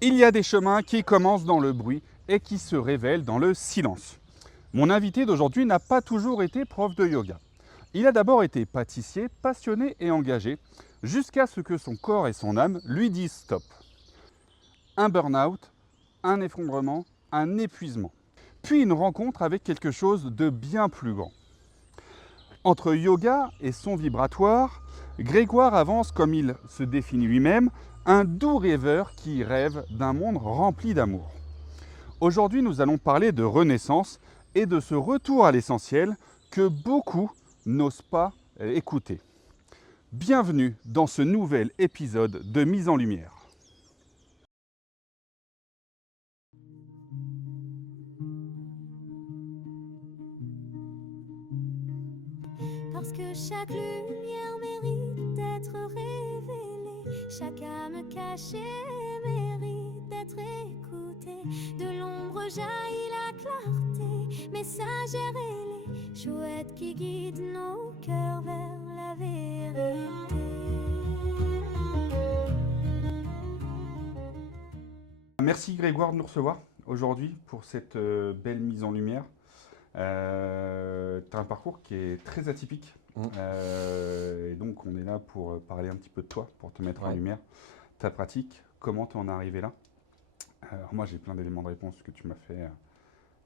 Il y a des chemins qui commencent dans le bruit et qui se révèlent dans le silence. Mon invité d'aujourd'hui n'a pas toujours été prof de yoga. Il a d'abord été pâtissier, passionné et engagé, jusqu'à ce que son corps et son âme lui disent stop. Un burn-out, un effondrement, un épuisement. Puis une rencontre avec quelque chose de bien plus grand. Entre yoga et son vibratoire, Grégoire avance comme il se définit lui-même, un doux rêveur qui rêve d'un monde rempli d'amour. Aujourd'hui, nous allons parler de renaissance et de ce retour à l'essentiel que beaucoup n'osent pas écouter. Bienvenue dans ce nouvel épisode de Mise en Lumière. Parce que chaque lumière mérite d'être révélée, chaque âme cachée mérite d'être écoutée. De l'ombre jaillit la clarté, messagère ailée, chouette qui guide nos cœurs vers la vérité. Merci Grégoire de nous recevoir aujourd'hui pour cette belle mise en lumière. Tu as un parcours qui est très atypique. Et donc on est là pour parler un petit peu de toi, pour te mettre en lumière, ta pratique, comment tu en es arrivé là. Alors moi j'ai plein d'éléments de réponse que tu m'as fait,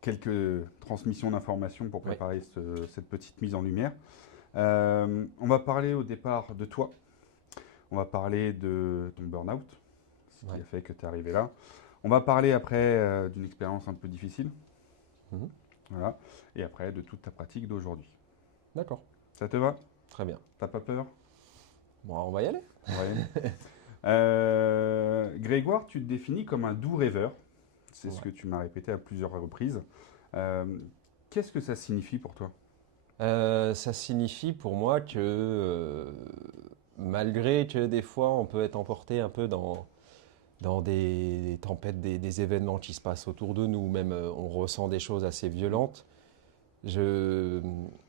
quelques transmissions d'informations pour préparer cette petite mise en lumière. On va parler au départ de toi, on va parler de ton burn-out, ce qui a fait que tu es arrivé là. On va parler après d'une expérience un peu difficile. Voilà. Et après, de toute ta pratique d'aujourd'hui. D'accord, Ça te va? très bien. T'as pas peur? Bon, on va y aller. On va y aller. Grégoire, tu te définis comme un doux rêveur. C'est ce que tu m'as répété à plusieurs reprises. Euh, Qu'est-ce que ça signifie pour toi? Ça signifie pour moi que malgré que des fois on peut être emporté un peu dans des tempêtes, des événements qui se passent autour de nous, même on ressent des choses assez violentes, je,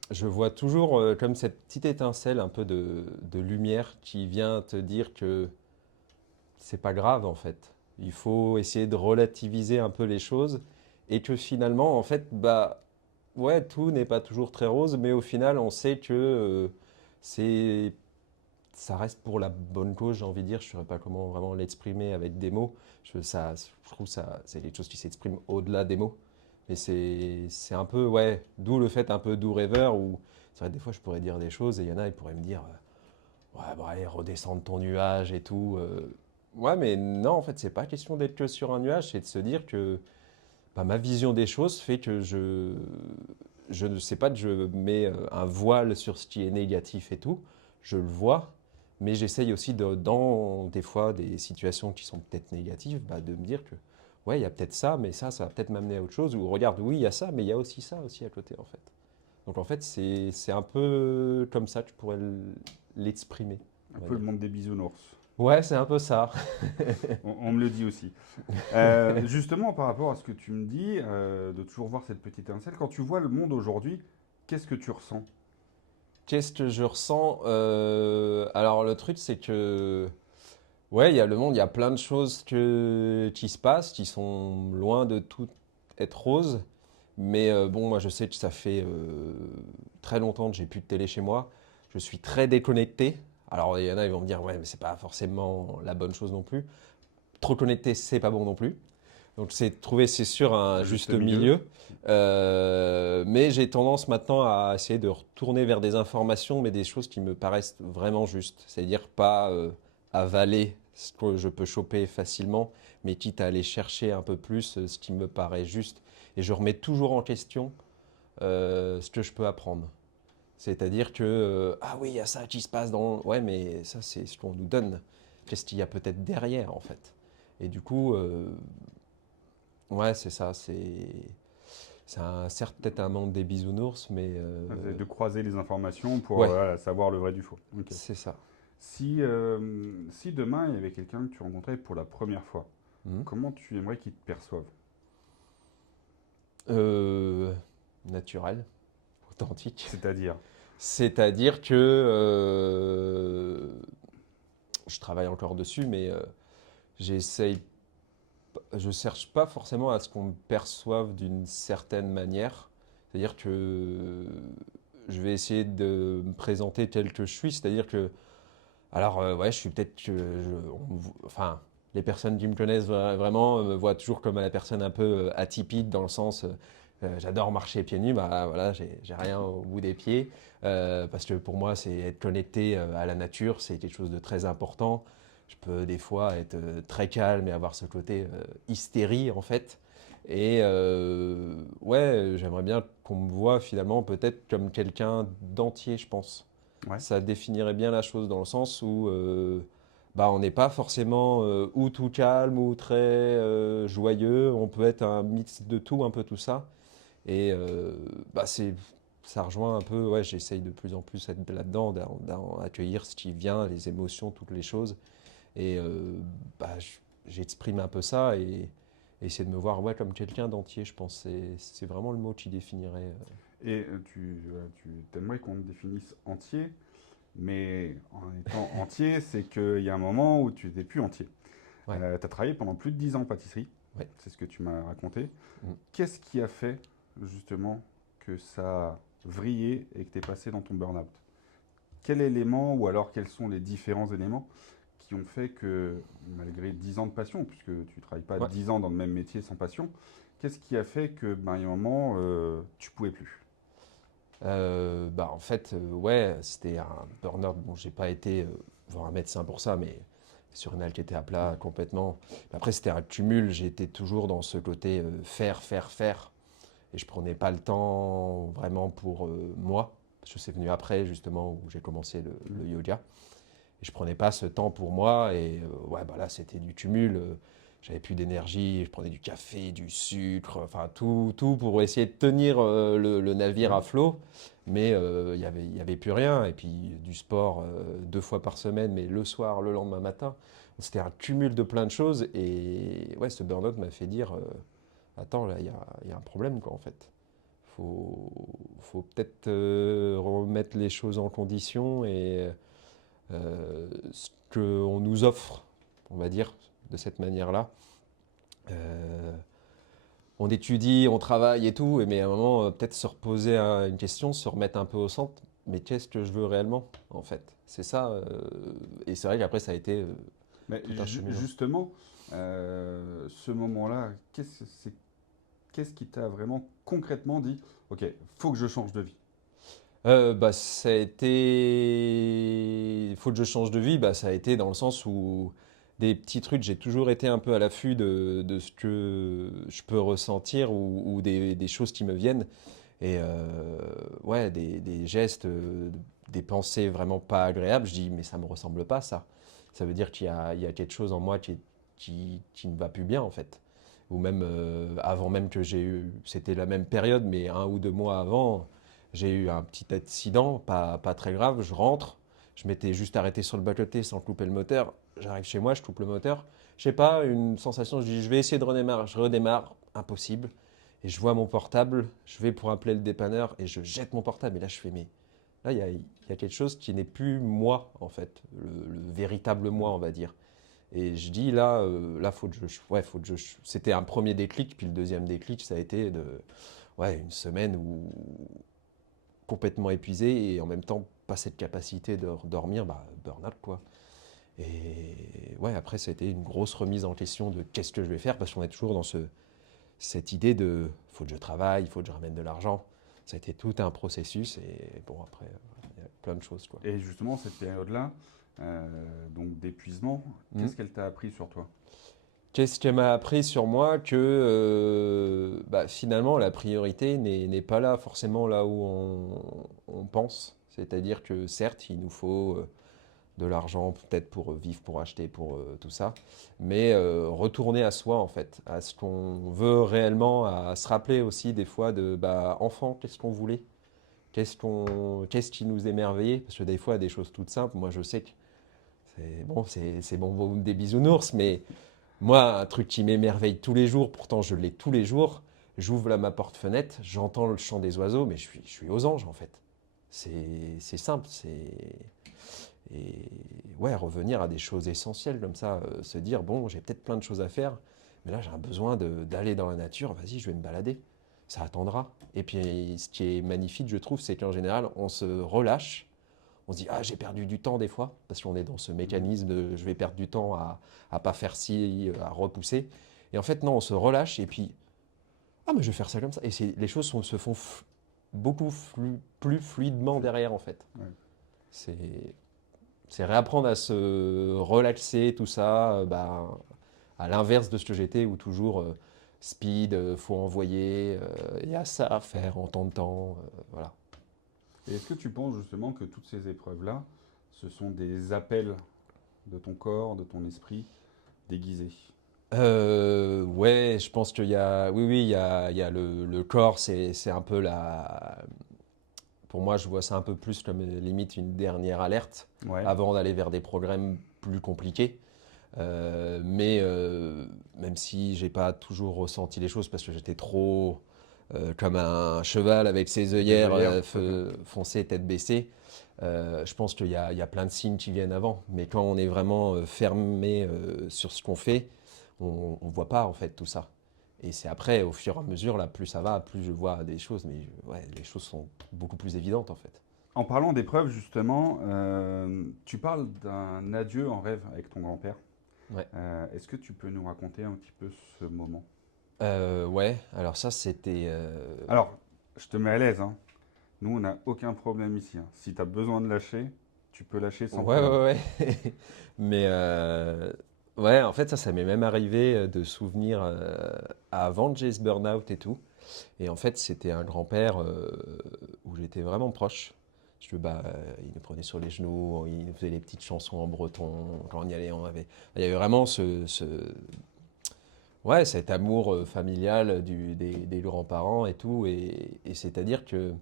je vois toujours comme cette petite étincelle un peu de lumière qui vient te dire que c'est pas grave en fait. Il faut essayer de relativiser un peu les choses et que finalement, en fait, bah ouais, tout n'est pas toujours très rose, mais au final, on sait que c'est ça reste pour la bonne cause, j'ai envie de dire. Je ne saurais pas comment vraiment l'exprimer avec des mots. Je trouve ça, c'est quelque chose qui s'exprime au-delà des mots. Mais c'est un peu, ouais, d'où le fait un peu doux rêveur où c'est vrai, des fois, je pourrais dire des choses et il y en a, ils pourraient me dire, ouais, bon, allez, redescends de ton nuage et tout. Ouais, mais non, en fait, c'est pas question d'être que sur un nuage, c'est de se dire que bah, ma vision des choses fait que je ne sais pas que je mets un voile sur ce qui est négatif et tout. Je le vois, mais j'essaye aussi dans des fois des situations qui sont peut-être négatives, bah, de me dire que ouais, il y a peut-être ça, mais ça va peut-être m'amener à autre chose. Ou regarde, oui, il y a ça, mais il y a aussi ça aussi à côté en fait. Donc en fait, c'est un peu comme ça que je pourrais l'exprimer, Un on va peu le dire. monde des bisounours. Ouais, c'est un peu ça. On me le dit aussi. Justement, par rapport à ce que tu me dis, de toujours voir cette petite étincelle, quand tu vois le monde aujourd'hui, qu'est-ce que tu ressens? Qu'est-ce que je ressens? Alors le truc, c'est que ouais, il y a le monde, il y a plein de choses qui se passent, qui sont loin de tout être rose. Mais bon, moi je sais que ça fait très longtemps que j'ai plus de télé chez moi. Je suis très déconnecté. Alors il y en a, ils vont me dire, ouais, mais c'est pas forcément la bonne chose non plus. Trop connecté, c'est pas bon non plus. Donc c'est de trouver, c'est sûr, un Un juste juste milieu? milieu. Mais j'ai tendance maintenant à essayer de retourner vers des informations, mais des choses qui me paraissent vraiment justes. C'est-à-dire pas avaler ce que je peux choper facilement, mais quitte à aller chercher un peu plus ce qui me paraît juste. Et je remets toujours en question ce que je peux apprendre. C'est-à-dire que, ah oui, il y a ça qui se passe dans... Ouais, mais ça, c'est ce qu'on nous donne. Qu'est-ce qu'il y a peut-être derrière, en fait? Et du coup, ouais, c'est ça. Certes peut-être un monde des bisounours, mais De croiser les informations pour ouais, voilà, savoir le vrai du faux. Ok. c'est ça. Si demain il y avait quelqu'un que tu rencontrais pour la première fois, Mhm. comment tu aimerais qu'il te perçoive? Euh, Naturel, authentique. C'est-à-dire, C'est-à-dire que je travaille encore dessus, mais j'essaye je cherche pas forcément à ce qu'on me perçoive d'une certaine manière. C'est-à-dire que je vais essayer de me présenter tel que je suis. C'est-à-dire que, alors ouais, je suis peut-être que, enfin, les personnes qui me connaissent vraiment me voient toujours comme la personne un peu atypique dans le sens, j'adore marcher pieds nus. Bah voilà, j'ai rien au bout des pieds parce que pour moi, c'est être connecté à la nature, c'est quelque chose de très important. Je peux des fois être très calme et avoir ce côté hystérie en fait. Et ouais, j'aimerais bien qu'on me voit finalement peut-être comme quelqu'un d'entier, je pense. Ouais. Ça définirait bien la chose dans le sens où bah, on n'est pas forcément ou tout calme ou très joyeux. On peut être un mix de tout, un peu tout ça. Et bah, ça rejoint un peu, ouais, j'essaye de plus en plus être là-dedans, d'accueillir ce qui vient, les émotions, toutes les choses. Et bah, j'exprime un peu ça et essayer de me voir ouais, comme quelqu'un d'entier, je pense. C'est vraiment le mot qui définirait. Et tu aimerais qu'on te définisse entier, mais en étant entier, c'est qu'il y a un moment où tu n'étais plus entier. Ouais, Tu as travaillé pendant plus de 10 ans en pâtisserie, ouais. c'est ce que tu m'as raconté. Mm. Qu'est-ce qui a fait justement que ça a vrillé et que tu es passé dans ton burn-out? Quel élément, ou alors quels sont les différents éléments qui ont fait que, malgré 10 ans de passion, puisque tu ne travailles pas Ouais. 10 ans dans le même métier sans passion, qu'est-ce qui a fait que, ben, il y a un moment, tu pouvais plus? Bah, en fait, ouais, c'était un burn-out. Bon, j'ai pas été voir un médecin pour ça, mais surrénal qui était à plat complètement. Après, c'était un cumul. J'étais toujours dans ce côté faire, faire, faire. Et je prenais pas le temps vraiment pour moi. Parce que c'est venu après, justement, où j'ai commencé le yoga. Et je prenais pas ce temps pour moi. Et ouais, bah là, c'était du cumul. J'avais plus d'énergie. Je prenais du café, du sucre, enfin tout pour essayer de tenir le navire Ouais. à flot. Mais il y avait plus rien. Et puis du sport 2 fois par semaine, mais le soir, le lendemain matin. C'était un cumul de plein de choses. Et ouais, ce burn-out m'a fait dire attends, là, il y a un problème, quoi, en fait. Faut, faut peut-être remettre les choses en condition et ce qu'on nous offre, on va dire, de cette manière-là. Euh, on étudie, on travaille et tout, mais à un moment, peut-être se reposer à une question, se remettre un peu au centre. Mais qu'est-ce que je veux réellement, en fait? C'est ça. Et c'est vrai qu'après, ça a été Mais tout un cheminement. justement, ce moment-là, qu'est-ce qui t'a vraiment concrètement dit, ok, faut que je change de vie? Bah, ça a été. Faut que je change de vie, bah, ça a été dans le sens où des petits trucs, j'ai toujours été un peu à l'affût de ce que je peux ressentir ou des choses qui me viennent. Et ouais, des gestes, des pensées vraiment pas agréables, je dis, mais ça me ressemble pas, ça. Ça veut dire il y a quelque chose en moi qui ne va plus bien, en fait. Ou même avant même que j'ai eu, c'était la même période, mais 1 ou 2 mois avant. J'ai eu un petit accident, pas très grave. Je rentre, je m'étais juste arrêté sur le bas-côté sans couper le moteur. J'arrive chez moi, je coupe le moteur. Je sais pas, une sensation, je dis je vais essayer de redémarrer. Je redémarre, impossible. Et je vois mon portable, je vais pour appeler le dépanneur et je jette mon portable. Et là, je fais mais là, il y a quelque chose qui n'est plus moi, en fait, le véritable moi, on va dire. Et je dis là, faut que faut que C'était un premier déclic, puis le deuxième déclic, ça a été ouais, une semaine où complètement épuisé et en même temps pas cette capacité de dormir, bah, burn-out quoi. Et ouais, après ça a été une grosse remise en question de qu'est-ce que je vais faire parce qu'on est toujours dans cette idée de faut que je travaille, il faut que je ramène de l'argent. Ça a été tout un processus et bon après il y a plein de choses quoi. Et justement, cette période-là, donc d'épuisement, Mhm. qu'est-ce qu'elle t'a appris sur toi? Qu'est-ce qu'elle m'a appris sur moi que bah, finalement la priorité n'est pas là forcément là où on pense. C'est-à-dire que certes il nous faut de l'argent peut-être pour vivre, pour acheter, pour tout ça. Mais retourner à soi en fait, à ce qu'on veut réellement, à se rappeler aussi des fois de bah, enfant, qu'est-ce qu'on voulait, qu'est-ce qui nous émerveillait, parce que des fois des choses toutes simples, moi je sais que c'est bon des bisounours, mais moi un truc qui m'émerveille tous les jours, pourtant je l'ai tous les jours, j'ouvre ma porte-fenêtre, j'entends le chant des oiseaux, mais je suis aux anges en fait. C'est simple, et ouais, revenir à des choses essentielles comme ça, se dire, bon, j'ai peut-être plein de choses à faire, Mais là, j'ai un besoin d'aller dans la nature. Vas-y, je vais me balader. Ça attendra. Et puis, ce qui est magnifique, je trouve, c'est qu'en général, on se relâche. On se dit, ah, j'ai perdu du temps des fois, parce qu'on est dans ce mécanisme de je vais perdre du temps à pas faire ci, à repousser. Et en fait, non, on se relâche et puis, ah, mais je vais faire ça comme ça. Et les choses se font beaucoup plus fluidement derrière, en fait. Ouais. C'est c'est réapprendre à se relaxer, tout ça, à l'inverse de ce que j'étais, où toujours speed, faut envoyer, il y a ça à faire en tant de temps, voilà. Et est-ce que tu penses justement que toutes ces épreuves-là, ce sont des appels de ton corps, de ton esprit déguisés? Ouais, je pense qu'il y a, oui, oui, il y a le corps, c'est un peu pour moi, je vois ça un peu plus comme limite une dernière alerte Ouais. avant d'aller vers des programmes plus compliqués. Mais même si j'ai pas toujours ressenti les choses parce que j'étais trop comme un cheval avec ses œillères œillères, tout à foncées, tête baissée, je pense il y a plein de signes qui viennent avant. Mais quand on est vraiment fermé sur ce qu'on fait, on ne voit pas en fait tout ça. Et c'est après, au fur et à mesure, là, plus ça va, plus je vois des choses. Mais ouais, les choses sont beaucoup plus évidentes en fait. En parlant d'épreuves, justement, tu parles d'un adieu en rêve avec ton grand-père. Ouais. Est-ce que tu peux nous raconter un petit peu ce moment? Ouais, alors ça c'était. Alors, je te mets à l'aise, hein. Nous, on n'a aucun problème ici, hein. Si tu as besoin de lâcher, tu peux lâcher sans Ouais, problème. ouais, ouais. Mais ouais, en fait, ça m'est même arrivé de souvenir avant que j'ai ce burn-out et tout. Et en fait, c'était un grand-père où j'étais vraiment proche. Il nous prenait sur les genoux, il nous faisait les petites chansons en breton. Quand on y allait, il y avait vraiment ouais, cet amour familial des grands-parents et tout. Et c'est-à-dire que,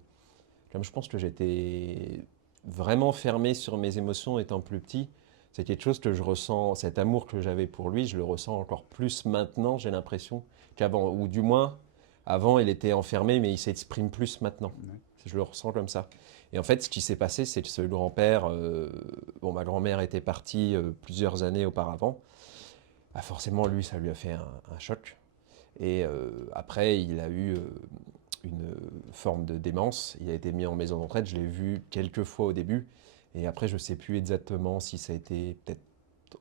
comme je pense que j'étais vraiment fermé sur mes émotions étant plus petit, c'est quelque chose que je ressens, cet amour que j'avais pour lui, je le ressens encore plus maintenant, j'ai l'impression, qu'avant. Ou du moins, avant, il était enfermé, mais il s'exprime plus maintenant. Ouais. Je le ressens comme ça. Et en fait, ce qui s'est passé, c'est que ce grand-père, bon, ma grand-mère était partie plusieurs années auparavant. Bah forcément, lui, ça lui a fait un choc. Et après, il a eu une forme de démence. Il a été mis en maison de retraite. Je l'ai vu quelques fois au début. Et après, je ne sais plus exactement si ça a été peut-être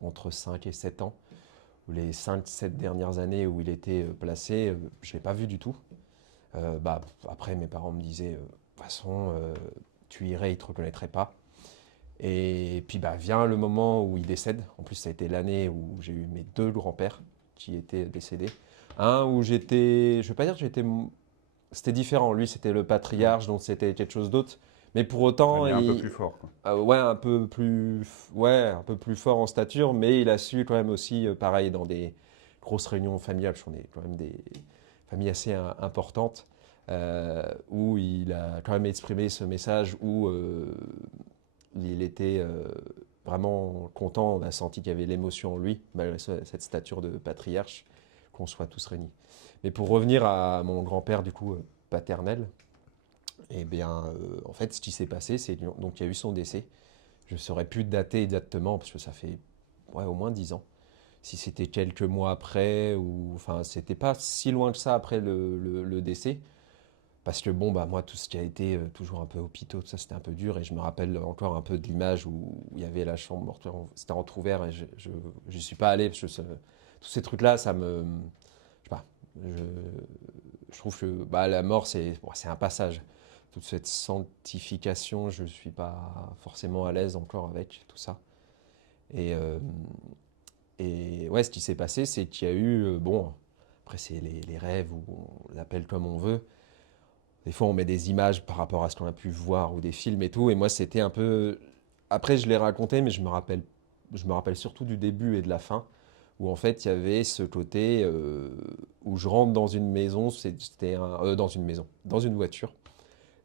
entre 5 et 7 ans. Les 5-7 dernières années où il était placé, je ne l'ai pas vu du tout. Après, mes parents me disaient, de toute façon, tu irais, ils ne te reconnaîtraient pas. Et puis vient le moment où il décède. En plus, ça a été l'année où j'ai eu mes deux grands-pères qui étaient décédés. Un où j'étais, je ne vais pas dire que j'étais, c'était différent. Lui, c'était le patriarche, donc c'était quelque chose d'autre. Mais pour Un autant, lien un peu plus fort, quoi. ouais, un peu plus fort en stature, mais il a su quand même aussi, pareil, dans des grosses réunions familiales, parce qu'on est quand même des familles assez importantes, où il a quand même exprimé ce message où il était vraiment content, on a senti qu'il y avait l'émotion en lui, malgré cette stature de patriarche, qu'on soit tous réunis. Mais pour revenir à mon grand-père, du coup, paternel, eh bien, en fait, ce qui s'est passé, c'est donc il y a eu son décès. Je ne saurais plus dater exactement, parce que ça fait ouais, au moins 10 ans. Si c'était quelques mois après, ou enfin, c'était pas si loin que ça après le décès. Parce que bon, moi, tout ce qui a été toujours un peu hôpitaux, tout ça, c'était un peu dur. Et je me rappelle encore un peu de l'image où il y avait la chambre mortuaire, c'était entrouvert et je n'y suis pas allé. Parce que tous ces trucs-là, ça me. Je sais pas. Je trouve que la mort, c'est un passage. Toute cette sanctification, je ne suis pas forcément à l'aise encore avec tout ça. Et, ouais, ce qui s'est passé, c'est qu'il y a eu. Bon, après, c'est les rêves, ou on l'appelle comme on veut. Des fois, on met des images par rapport à ce qu'on a pu voir ou des films et tout. Et moi, c'était un peu. Après, je l'ai raconté, mais je me rappelle surtout du début et de la fin, où en fait, il y avait ce côté où je rentre dans une maison, dans une maison, dans une voiture.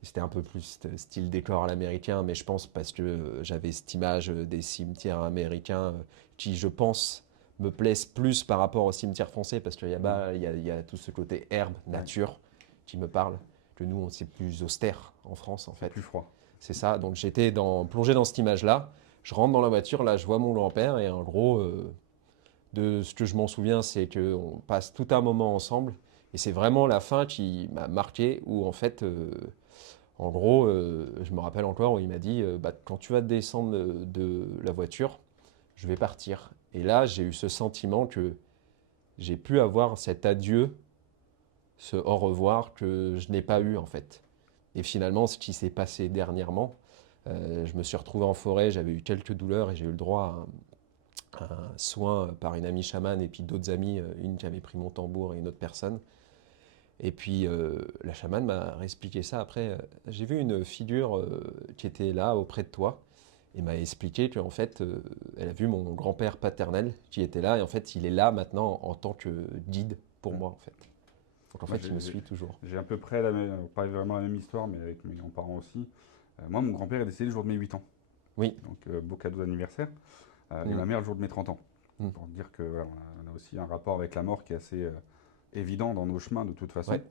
C'était un peu plus style décor à l'américain, mais je pense parce que j'avais cette image des cimetières américains qui, je pense, me plaisent plus par rapport aux cimetières français, parce qu'il il y a tout ce côté herbe, nature, qui me parle. Que nous, c'est plus austère en France, en fait. Plus froid. C'est ça. Donc j'étais plongé dans cette image-là. Je rentre dans la voiture, là, je vois mon grand-père et en gros, de ce que je m'en souviens, c'est qu'on passe tout un moment ensemble. Et c'est vraiment la fin qui m'a marqué, où en fait, en gros, je me rappelle encore où il m'a dit bah, quand tu vas descendre de la voiture, je vais partir. Et là, j'ai eu ce sentiment que j'ai pu avoir cet adieu, ce au revoir que je n'ai pas eu en fait. Et finalement, ce qui s'est passé dernièrement, je me suis retrouvé en forêt, j'avais eu quelques douleurs et j'ai eu le droit à un soin par une amie chamane et puis d'autres amis, une qui avait pris mon tambour et une autre personne. Et puis la chamane m'a expliqué ça après. J'ai vu une figure qui était là auprès de toi et m'a expliqué qu'en fait, elle a vu mon grand-père paternel qui était là et en fait, il est là maintenant en tant que guide pour moi en fait. Donc en Moi, fait, il me suit toujours. j'ai à peu près pas vraiment la même histoire, mais avec mes grands-parents aussi. Moi, mon grand-père est décédé le jour de mes 8 ans. Oui. Donc, beau cadeau d'anniversaire. Et Mm. ma mère le jour de mes 30 ans. Mm. Pour dire que voilà, on a aussi un rapport avec la mort qui est assez évident dans nos chemins de toute façon. Ouais.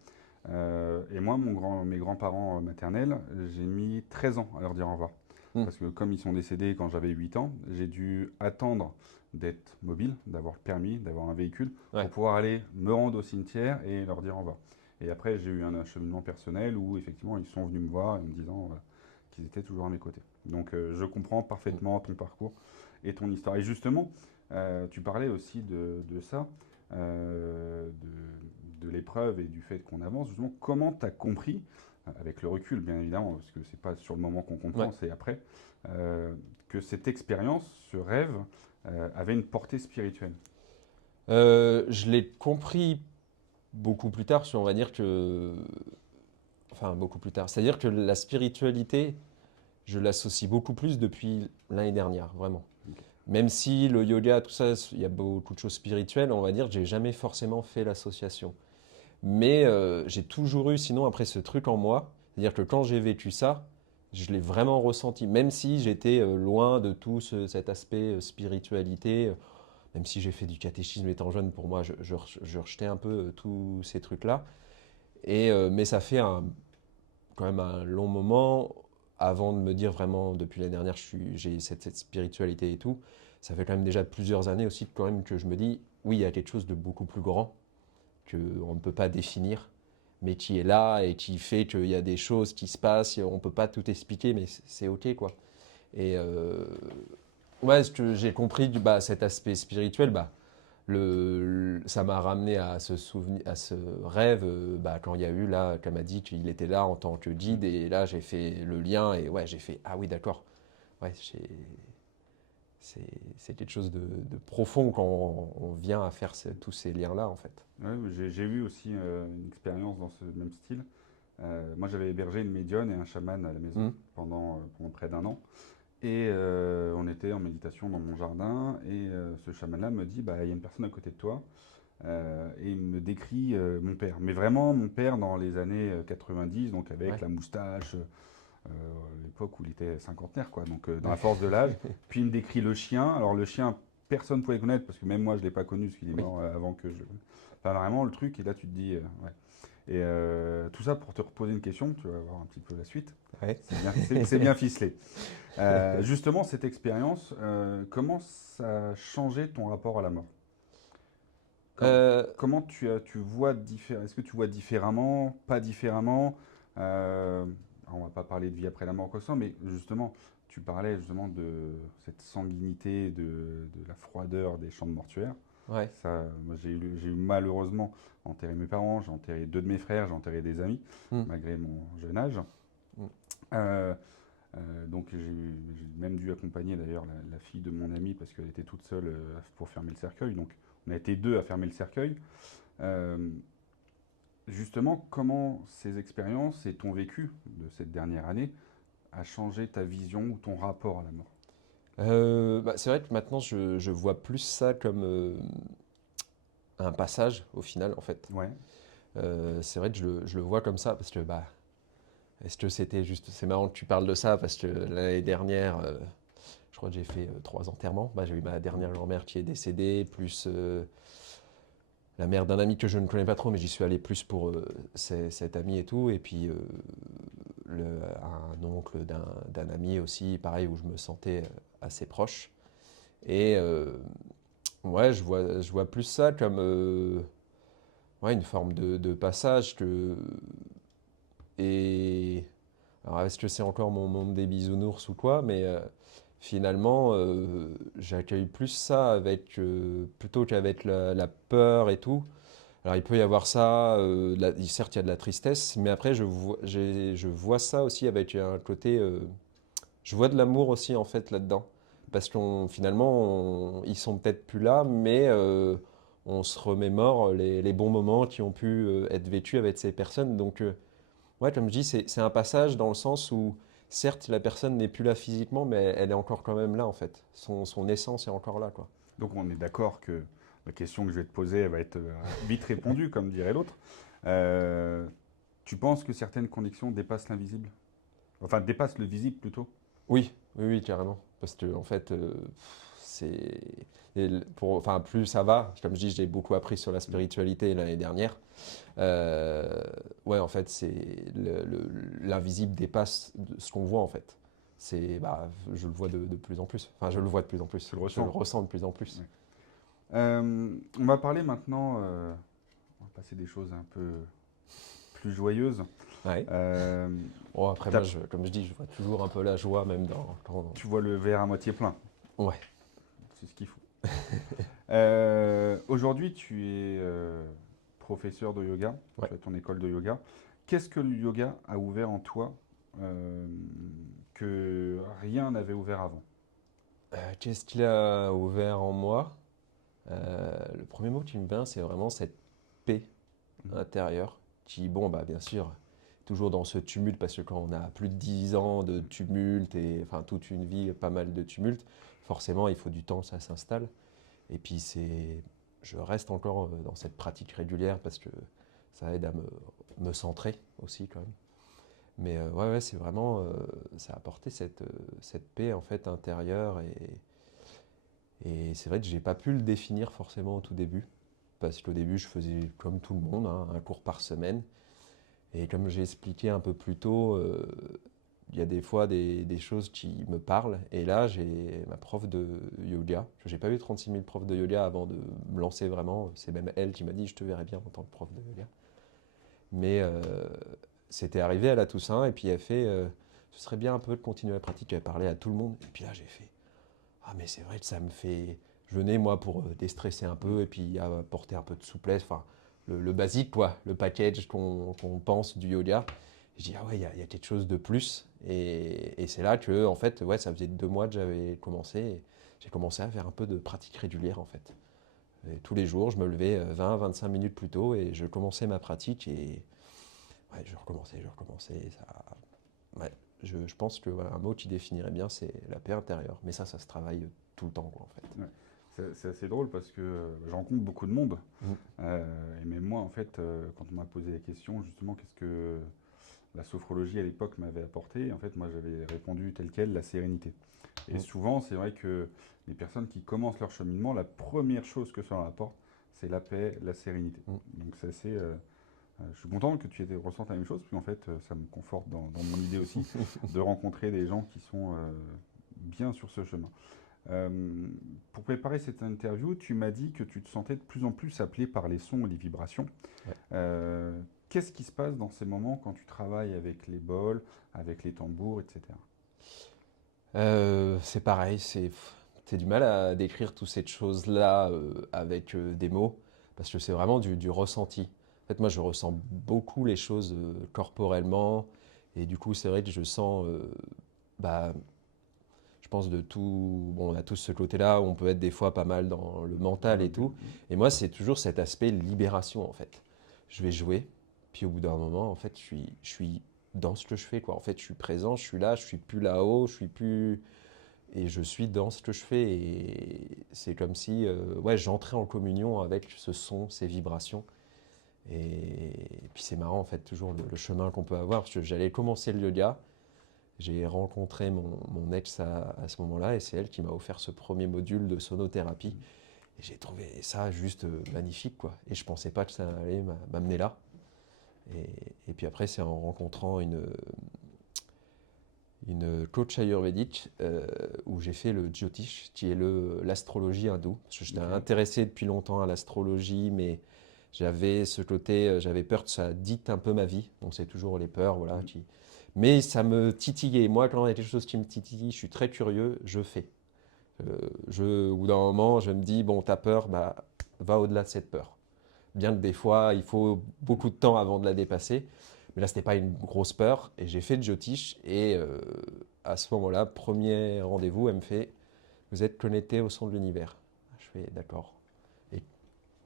Et moi, mes grands-parents maternels, j'ai mis 13 ans à leur dire au revoir. Mm. Parce que comme ils sont décédés quand j'avais 8 ans, j'ai dû attendre d'être mobile, d'avoir le permis, d'avoir un véhicule, Ouais. pour pouvoir aller me rendre au cimetière et leur dire au revoir. Et après, j'ai eu un acheminement personnel où effectivement, ils sont venus me voir en me disant qu'ils étaient toujours à mes côtés. Donc, je comprends parfaitement ton parcours et ton histoire. Et justement, tu parlais aussi de ça, de l'épreuve et du fait qu'on avance. Justement, comment tu as compris, avec le recul bien évidemment, parce que c'est pas sur le moment qu'on comprend, Ouais. c'est après, que cette expérience, ce rêve, avait une portée spirituelle. Je l'ai compris beaucoup plus tard, on va dire que... Enfin, beaucoup plus tard. C'est-à-dire que la spiritualité, je l'associe beaucoup plus depuis l'année dernière, vraiment. Ok. Même si le yoga, tout ça, il y a beaucoup de choses spirituelles, on va dire que j'ai jamais forcément fait l'association. Mais j'ai toujours eu, sinon, après ce truc en moi, c'est-à-dire que quand j'ai vécu ça, je l'ai vraiment ressenti, même si j'étais loin de tout cet aspect spiritualité, même si j'ai fait du catéchisme étant jeune, pour moi, je rejetais un peu tous ces trucs-là. Mais ça fait quand même un long moment avant de me dire vraiment, depuis l'année dernière, j'ai cette spiritualité et tout. Ça fait quand même déjà plusieurs années aussi quand même que je me dis, oui, il y a quelque chose de beaucoup plus grand qu'on ne peut pas définir, mais qui est là et qui fait qu'il y a des choses qui se passent, on ne peut pas tout expliquer, mais c'est OK, quoi. Et ouais, ce que j'ai compris bah, cet aspect spirituel, bah, ça m'a ramené à ce souvenir, à ce rêve, bah, quand il y a eu là, qu'elle m'a dit qu'il était là en tant que guide, et là j'ai fait le lien, et ouais, j'ai fait, ah oui, d'accord. Ouais, c'est quelque chose de profond quand on vient à faire tous ces liens-là, en fait. Ouais, j'ai eu aussi une expérience dans ce même style. Moi, j'avais hébergé une médium et un chaman à la maison Mm. pendant près d'un an. Et on était en méditation dans mon jardin. Et ce chaman-là me dit, bah, il y a une personne à côté de toi. Et il me décrit mon père. Mais vraiment, mon père dans les années 90, donc avec Ouais. la moustache, l'époque où il était cinquantenaire, quoi. Donc dans la force de l'âge. Puis il me décrit le chien. Alors le chien, personne ne pouvait le connaître parce que même moi, je ne l'ai pas connu parce qu'il est Oui. mort avant que je... Enfin, vraiment, le truc, et là, tu te dis... ouais. Et tout ça pour te reposer une question, tu vas voir un petit peu la suite. Ouais. C'est bien ficelé. Justement, cette expérience, comment ça a changé ton rapport à la mort? Com- Euh, Comment tu vois est-ce que tu vois différemment, pas différemment? Alors, on va pas parler de vie après la mort, quoi que ce soit, mais justement, tu parlais justement de cette sanguinité, de la froideur des chambres mortuaires. ouais. Ça, moi, j'ai eu malheureusement enterré mes parents, j'ai enterré deux de mes frères, j'ai enterré des amis, Mm. malgré mon jeune âge. Mm. Euh, donc j'ai même dû accompagner d'ailleurs la fille de mon ami parce qu'elle était toute seule pour fermer le cercueil. Donc on a été deux à fermer le cercueil. Euh, Justement, comment ces expériences et ton vécu de cette dernière année a changé ta vision ou ton rapport à la mort? Bah, c'est vrai que maintenant, je vois plus ça comme un passage, au final, en fait. Ouais, C'est vrai que je le vois comme ça, parce que, bah, est-ce que c'était juste... C'est marrant que tu parles de ça, parce que l'année dernière, je crois que j'ai fait 3 enterrements. Bah, j'ai eu ma dernière grand-mère qui est décédée, plus la mère d'un ami que je ne connais pas trop, mais j'y suis allé plus pour cet ami et tout. Et puis un oncle d'un ami aussi, pareil, où je me sentais assez proche. Et Ouais, je vois plus ça comme ouais, une forme de passage et alors est-ce que c'est encore mon monde des bisounours ou quoi, mais finalement j'accueille plus ça avec plutôt qu'avec la peur et tout. Alors il peut y avoir ça, certes il y a de la tristesse, mais après je vois ça aussi avec un côté, je vois de l'amour aussi en fait là-dedans. Parce qu'on finalement, ils sont peut-être plus là, mais on se remémore les bons moments qui ont pu être vécus avec ces personnes. Donc ouais, comme je dis, c'est un passage dans le sens où certes la personne n'est plus là physiquement, mais elle est encore quand même là en fait. Son essence est encore là, quoi. Donc on est d'accord que la question que je vais te poser, elle va être vite répondue, comme dirait l'autre. Euh, Tu penses que certaines connexions dépassent l'invisible? Enfin, dépassent le visible plutôt? Oui, oui, oui, carrément. Parce que en fait, c'est enfin plus ça va. Comme je dis, j'ai beaucoup appris sur la spiritualité l'année dernière. Euh, ouais, en fait, l'invisible dépasse ce qu'on voit en fait. Je le vois de plus en plus. Enfin, je le vois de plus en plus. Tu le Je le ressens. ressens de plus en plus. Ouais. On va parler maintenant, on va passer des choses un peu plus joyeuses. Ouais. Euh, Bon, après, t'as- moi, comme je dis, je vois toujours un peu la joie, même Tu vois le verre à moitié plein, Ouais. c'est ce qu'il faut. Aujourd'hui, tu es professeur de yoga, Ouais. tu as ton école de yoga. Qu'est-ce que le yoga a ouvert en toi euh, que rien n'avait ouvert avant? Qu'est-ce qu'il a ouvert en moi? Le premier mot qui me vient, c'est vraiment cette paix Mhm. intérieure qui, bon, bah, bien sûr, toujours dans ce tumulte, parce que quand on a plus de 10 ans de tumulte et enfin toute une vie, pas mal de tumulte, forcément, il faut du temps, ça s'installe. Et puis, je reste encore dans cette pratique régulière parce que ça aide à me centrer aussi, quand même. Mais ouais, ouais, c'est vraiment, ça a apporté cette paix en fait intérieure et c'est vrai que j'ai pas pu le définir forcément au tout début, parce qu'au début je faisais comme tout le monde, hein, un cours par semaine. Et comme j'ai expliqué un peu plus tôt, il y a des fois des choses qui me parlent. Et là, j'ai ma prof de yoga. J'ai pas eu 36 000 profs de yoga avant de me lancer vraiment. C'est même elle qui m'a dit je te verrai bien en tant que prof de yoga. Mais c'était arrivé à la Toussaint et puis elle fait ce serait bien un peu de continuer la pratique. Elle parlait à tout le monde. Et puis là, j'ai fait ah, mais c'est vrai que ça me fait. Je venais, moi, pour déstresser un peu et puis apporter un peu de souplesse. Enfin, le basique, quoi. Le package qu'on pense du yoga. Je dis, ah ouais, il y a quelque chose de plus. Et c'est là que, en fait, ouais, ça faisait 2 mois que j'avais commencé. Et j'ai commencé à faire un peu de pratique régulière, en fait. Et tous les jours, je me levais 20-25 minutes plus tôt et je commençais ma pratique. Et ouais, je recommençais. Ouais, je pense que voilà, un mot qui définirait bien, c'est la paix intérieure. Mais ça se travaille tout le temps, quoi, en fait. Ouais. C'est assez drôle parce que je rencontre beaucoup de monde. Mm. Et même moi, en fait, quand on m'a posé la question, justement, qu'est-ce que la sophrologie à l'époque m'avait apporté, en fait, moi j'avais répondu tel quel, la sérénité. Et Mm. souvent, c'est vrai que les personnes qui commencent leur cheminement, la première chose que ça leur apporte, c'est la paix, la sérénité. Mm. Donc c'est assez. Je suis content que tu ressentes la même chose, puis en fait, ça me conforte dans mon idée aussi de rencontrer des gens qui sont bien sur ce chemin. Euh, pour préparer cette interview, tu m'as dit que tu te sentais de plus en plus appelé par les sons et les vibrations. Ouais. Euh, Qu'est-ce qui se passe dans ces moments quand tu travailles avec les bols, avec les tambours, etc. C'est pareil, c'est du mal à décrire toutes ces choses-là avec des mots, parce que c'est vraiment du ressenti. En fait, moi, je ressens beaucoup les choses corporellement, et du coup, c'est vrai que je sens, bah, je pense de tout. Bon, on a tous ce côté-là où on peut être des fois pas mal dans le mental et tout. Et moi, c'est toujours cet aspect libération, en fait. Je vais jouer, puis au bout d'un moment, en fait, je suis dans ce que je fais, quoi. En fait, je suis présent, je suis là, je suis plus là-haut, je suis plus. Et je suis dans ce que je fais. Et c'est comme si, ouais, j'entrais en communion avec ce son, ces vibrations. Et puis c'est marrant, en fait, toujours le chemin qu'on peut avoir, parce que j'allais commencer le yoga. J'ai rencontré mon ex à ce moment-là et c'est elle qui m'a offert ce premier module de sonothérapie. Et j'ai trouvé ça juste magnifique, quoi. Et je pensais pas que ça allait m'amener là. Et puis après, c'est en rencontrant une coach ayurvédique où j'ai fait le Jyotish, qui est l'astrologie hindoue. Parce que j'étais Ok. intéressé depuis longtemps à l'astrologie, mais j'avais ce côté, j'avais peur que ça dicte un peu ma vie. Donc c'est toujours les peurs, voilà. Mhm. Mais ça me titillait. Moi, quand il y a quelque chose qui me titille, je suis très curieux, je fais. Au bout d'un moment, je me dis, bon, t'as peur, bah, va au-delà de cette peur. Bien que des fois, il faut beaucoup de temps avant de la dépasser. Mais là, ce n'était pas une grosse peur. Et j'ai fait le Jyotish. Et à ce moment-là, premier rendez-vous, elle me fait, vous êtes connecté au son de l'univers. Je fais, d'accord. Et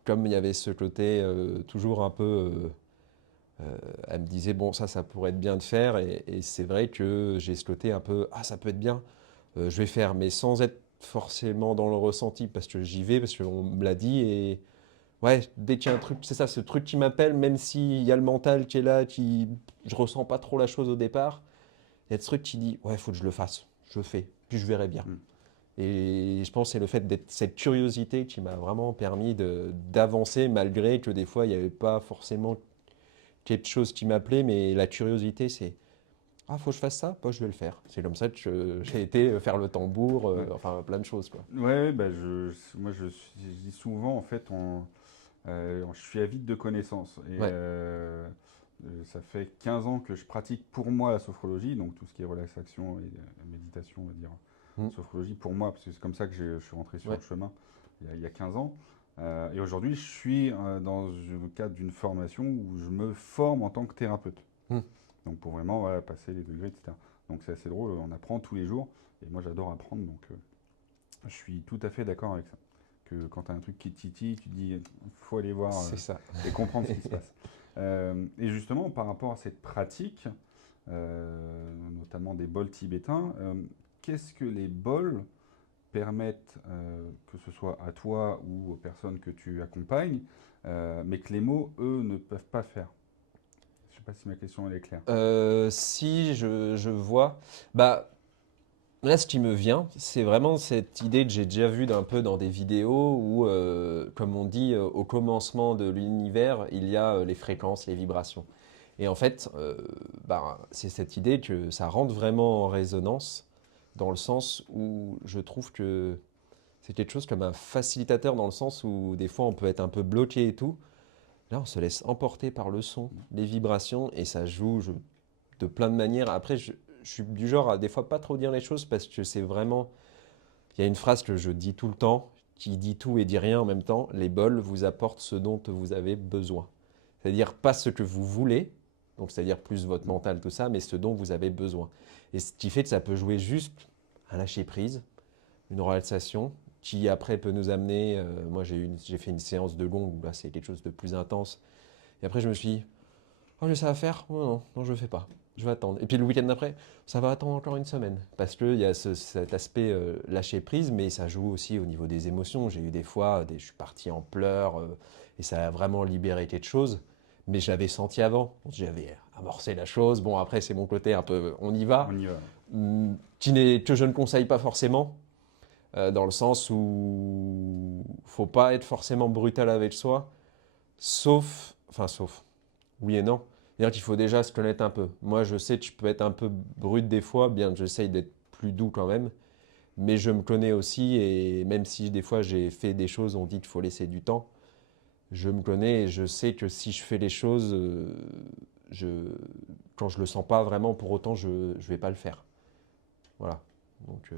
comme il y avait ce côté toujours un peu... elle me disait, bon, ça pourrait être bien de faire. Et c'est vrai que j'ai ce côté un peu, ah, ça peut être bien, je vais faire. Mais sans être forcément dans le ressenti, parce que j'y vais, parce qu'on me l'a dit. Et ouais, dès qu'il y a un truc, c'est ça, ce truc qui m'appelle, même s'il y a le mental qui est là, je ressens pas trop la chose au départ, il y a ce truc qui dit, ouais, il faut que je le fasse, je le fais, puis je verrai bien. Mhm. Et je pense que c'est le fait d'être cette curiosité qui m'a vraiment permis d'avancer, malgré que des fois, il n'y avait pas forcément quelque chose qui m'appelait, mais la curiosité, c'est, ah, faut que je fasse ça, bah, je vais le faire. C'est comme ça que j'ai été faire le tambour, Ouais. enfin plein de choses, quoi. Ouais, bah moi je dis souvent en fait, je suis avide de connaissances et Ouais. ça fait 15 ans que je pratique pour moi la sophrologie, donc tout ce qui est relaxation et méditation, on va dire, Mm. sophrologie pour moi, parce que c'est comme ça que je suis rentré sur Ouais. le chemin il y a 15 ans. Et aujourd'hui, je suis dans le cadre d'une formation où je me forme en tant que thérapeute. Mm. Donc pour vraiment voilà, passer les degrés, etc. Donc c'est assez drôle, on apprend tous les jours, et moi j'adore apprendre, donc je suis tout à fait d'accord avec ça. Que quand tu as un truc qui te titille, tu te dis, il faut aller voir C'est ça. et comprendre ce qui se passe. Et justement, par rapport à cette pratique, notamment des bols tibétains, qu'est-ce que les bols permettent, que ce soit à toi ou aux personnes que tu accompagnes, mais que les mots, eux, ne peuvent pas faire? Je ne sais pas si ma question elle est claire. Si je vois, bah là ce qui me vient, c'est vraiment cette idée que j'ai déjà vue d'un peu dans des vidéos où, comme on dit, au commencement de l'univers, il y a les fréquences, les vibrations. Et en fait, bah, c'est cette idée que ça rentre vraiment en résonance dans le sens où je trouve que c'est quelque chose comme un facilitateur dans le sens où des fois on peut être un peu bloqué et tout. Là, on se laisse emporter par le son, les vibrations et ça joue de plein de manières. Après, je suis du genre à des fois pas trop dire les choses parce que c'est vraiment. Il y a une phrase que je dis tout le temps, qui dit tout et dit rien en même temps. Les bols vous apportent ce dont vous avez besoin. C'est-à-dire pas ce que vous voulez, donc c'est-à-dire plus votre mental, tout ça, mais ce dont vous avez besoin. Et ce qui fait que ça peut jouer juste un lâcher prise, une relaxation, qui après peut nous amener. Moi, j'ai fait une séance de gong où là, c'est quelque chose de plus intense. Et après, je me suis dit, oh, j'ai ça à faire? Oh, non, non, je ne le fais pas. Je vais attendre. Et puis le week-end d'après, ça va attendre encore une semaine. Parce qu'il y a cet aspect lâcher prise, mais ça joue aussi au niveau des émotions. J'ai eu des fois, je suis parti en pleurs, et ça a vraiment libéré quelque chose. Mais je l'avais senti avant. J'avais amorcé la chose. Bon, après, c'est mon côté un peu, on y va, On y va. que je ne conseille pas forcément, dans le sens où faut pas être forcément brutal avec soi, sauf, oui et non. C'est-à-dire qu'il faut déjà se connaître un peu. Moi, je sais que je peux être un peu brut des fois, bien que j'essaye d'être plus doux quand même. Mais je me connais aussi, et même si des fois j'ai fait des choses, on dit qu'il faut laisser du temps, je me connais et je sais que si je fais les choses, je, quand je le sens pas vraiment, pour autant, je ne vais pas le faire. Voilà. Donc,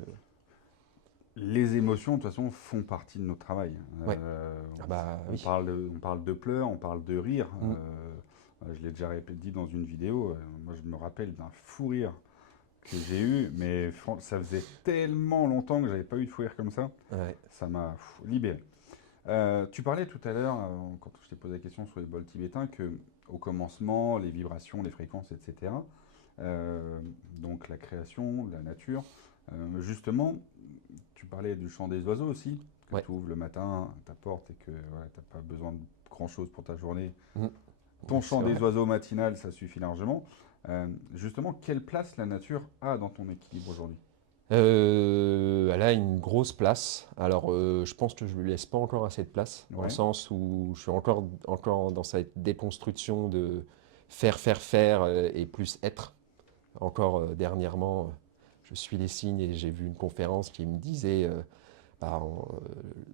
Les émotions, de toute façon, font partie de notre travail. ouais. Ah bah oui. On parle de pleurs, on parle de rire. Mm. Je l'ai déjà dit dans une vidéo. Moi, je me rappelle d'un fou rire que j'ai eu, mais ça faisait tellement longtemps que j'avais pas eu de fou rire comme ça. Ouais. Ça m'a libéré. Tu parlais tout à l'heure, quand je t'ai posé la question sur les bols tibétains, que au commencement, les vibrations, les fréquences, etc. Donc la création, la nature. Justement, tu parlais du chant des oiseaux aussi, que Ouais. tu ouvres le matin à ta porte et que voilà, tu n'as pas besoin de grand-chose pour ta journée. Mm. Ton Ouais, chant c'est des vrai. oiseaux matinal, ça suffit largement. Justement, quelle place la nature a dans ton équilibre aujourd'hui? Elle a une grosse place. Alors, je pense que je ne lui laisse pas encore assez de place, dans le Ouais. sens où je suis encore dans cette déconstruction de faire, et plus être. Encore dernièrement. je suis les signes et j'ai vu une conférence qui me disait,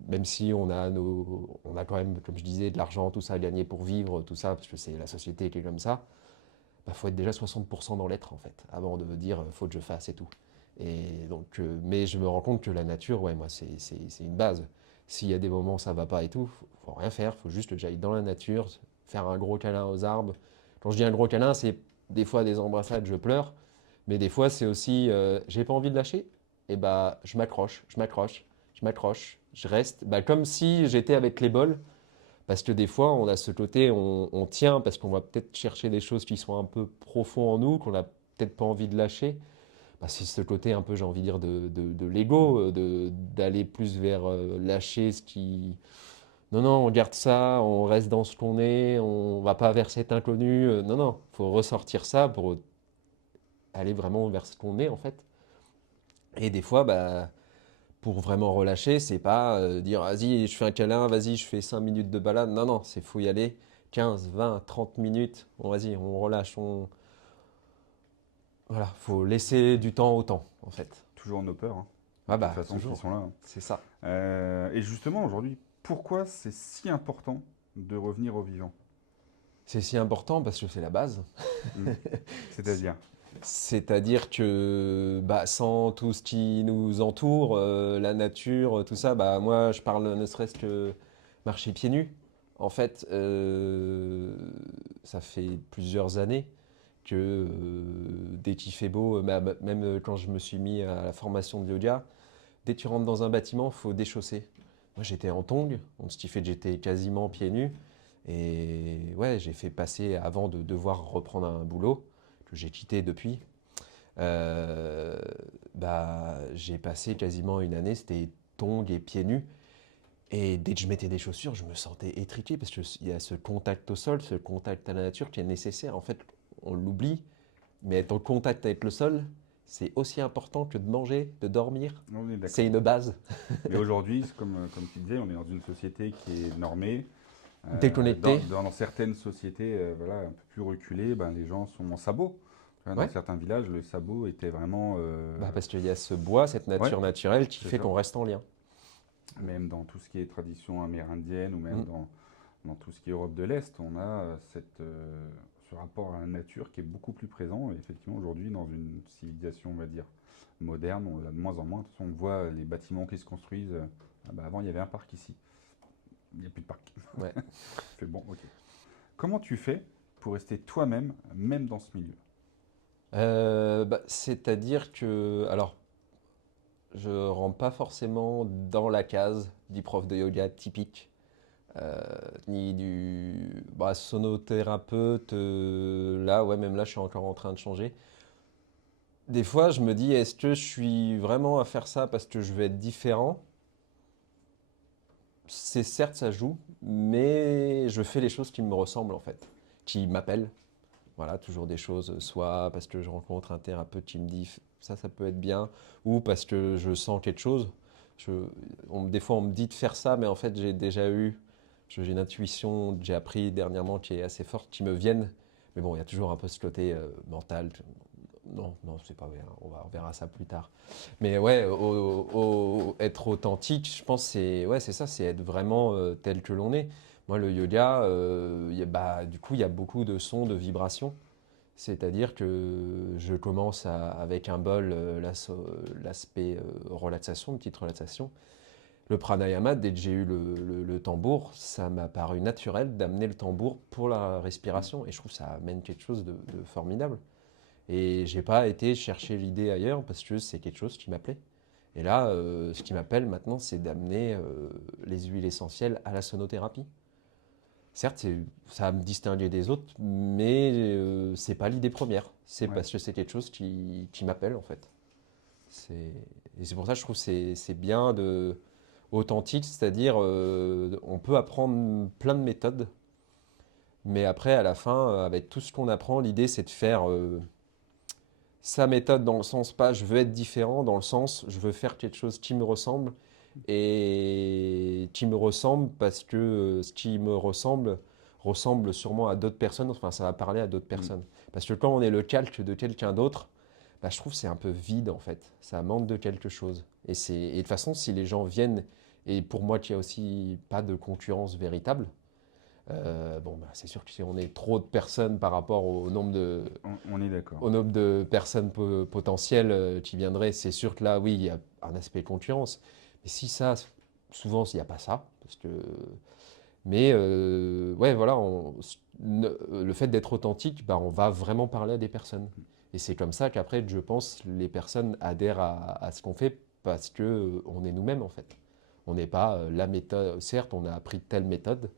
même si on a quand même, comme je disais, de l'argent, tout ça à gagner pour vivre, tout ça, parce que c'est la société qui est comme ça, faut être déjà 60% dans l'être en fait, avant de dire faut que je fasse et tout. Et donc, mais je me rends compte que la nature, ouais, moi, c'est une base. S'il y a des moments où ça va pas et tout, faut rien faire, faut juste que j'aille dans la nature, faire un gros câlin aux arbres. Quand je dis un gros câlin, c'est des fois des embrassades, je pleure, mais des fois c'est aussi, j'ai pas envie de lâcher, et bah je m'accroche, je m'accroche, je m'accroche, je reste, comme si j'étais avec les bols, parce que des fois on a ce côté, on tient parce qu'on va peut-être chercher des choses qui sont un peu profonds en nous, qu'on n'a peut-être pas envie de lâcher. C'est ce côté un peu, j'ai envie de dire, de l'ego, d'aller plus vers lâcher ce qui... Non, non, on garde ça, on reste dans ce qu'on est, on va pas vers cet inconnu. Non, non, il faut ressortir ça pour aller vraiment vers ce qu'on est en fait. Et des fois, pour vraiment relâcher, c'est pas dire vas-y, je fais un câlin, vas-y, je fais 5 minutes de balade. Non, non, c'est faut y aller 15, 20, 30 minutes. Bon, vas-y, on relâche, voilà, faut laisser du temps au temps en fait. Toujours nos peurs, hein, Ah de toute façon, qui toujours, sont là. Hein. c'est ça. Et justement, aujourd'hui, pourquoi c'est si important de revenir au vivant? C'est si important parce que c'est la base. Mm. C'est-à-dire? C'est-à-dire que sans tout ce qui nous entoure, la nature, tout ça, moi je parle ne serait-ce que marcher pieds nus. En fait, ça fait plusieurs années que dès qu'il fait beau, même quand je me suis mis à la formation de yoga, dès que tu rentres dans un bâtiment, il faut déchausser. Moi j'étais en tongs, donc ce qui fait que j'étais quasiment pieds nus. Et ouais, j'ai fait passer, avant de devoir reprendre un boulot, que j'ai quitté depuis, euh, j'ai passé quasiment une année, c'était tongs et pieds nus. Et dès que je mettais des chaussures, je me sentais étriqué parce qu'il y a ce contact au sol, ce contact à la nature qui est nécessaire. En fait, on l'oublie, mais être en contact avec le sol, c'est aussi important que de manger, de dormir. On est d'accord. C'est une base. Mais aujourd'hui, comme tu disais, on est dans une société qui est normée. Déconnecté. Dans certaines sociétés voilà, un peu plus reculées, les gens sont en sabot. Dans Ouais. certains villages, le sabot était vraiment... Parce qu'il y a ce bois, cette nature naturelle qui c'est fait ça. qu'on reste en lien. Même dans tout ce qui est tradition amérindienne ou même Mm. dans tout ce qui est Europe de l'Est, on a ce rapport à la nature qui est beaucoup plus présent. Et effectivement, aujourd'hui, dans une civilisation, on va dire, moderne, on l'a de moins en moins. De toute façon, on voit les bâtiments qui se construisent. Avant, il y avait un parc ici. Il n'y a plus de parc. Ouais. Fait bon, ok. Comment tu fais pour rester toi-même, même dans ce milieu? C'est-à-dire que, alors, je rentre pas forcément dans la case du prof de yoga typique, ni du sonothérapeute. Là, ouais, même là, je suis encore en train de changer. Des fois, je me dis, est-ce que je suis vraiment à faire ça parce que je veux être différent? C'est certes, ça joue, mais je fais les choses qui me ressemblent en fait, qui m'appellent. Voilà, toujours des choses, soit parce que je rencontre un thérapeute qui me dit ça peut être bien, ou parce que je sens quelque chose. Des fois, on me dit de faire ça, mais en fait, j'ai une intuition que j'ai appris dernièrement qui est assez forte, qui me viennent. Mais bon, il y a toujours un peu ce côté mental. Non, non, c'est pas bien, on verra ça plus tard. Mais ouais, être authentique, je pense, c'est ça, c'est être vraiment tel que l'on est. Moi, le yoga, du coup, il y a beaucoup de sons, de vibrations. C'est-à-dire que je commence avec un bol, l'aspect relaxation, une petite relaxation. Le pranayama, dès que j'ai eu le tambour, ça m'a paru naturel d'amener le tambour pour la respiration. Et je trouve que ça amène quelque chose de formidable. Et j'ai pas été chercher l'idée ailleurs parce que c'est quelque chose qui m'appelait. Et là, ce qui m'appelle maintenant, c'est d'amener les huiles essentielles à la sonothérapie. Certes, ça va me distinguer des autres, mais c'est pas l'idée première. C'est parce que c'est quelque chose qui m'appelle en fait. Et c'est pour ça que je trouve que c'est bien authentique, c'est-à-dire on peut apprendre plein de méthodes, mais après à la fin, avec tout ce qu'on apprend, l'idée c'est de faire sa méthode dans le sens pas je veux être différent, dans le sens je veux faire quelque chose qui me ressemble et qui me ressemble parce que ce qui me ressemble sûrement à d'autres personnes, enfin ça va parler à d'autres personnes. Parce que quand on est le calque de quelqu'un d'autre, bah, je trouve que c'est un peu vide en fait. Ça manque de quelque chose. Et de toute façon, si les gens viennent, et pour moi, qu'il n'y a aussi pas de concurrence véritable, bon, bah, c'est sûr que si on est trop de personnes par rapport On est d'accord. au nombre de personnes potentielles qui viendraient, c'est sûr que là, oui, il y a un aspect concurrence. Mais si ça, souvent, il n'y a pas ça. Mais ouais, voilà, le fait d'être authentique, bah, on va vraiment parler à des personnes. Et c'est comme ça qu'après, je pense, les personnes adhèrent à ce qu'on fait parce que on est nous-mêmes en fait. On n'est pas la méthode. Certes, on a appris telle méthode,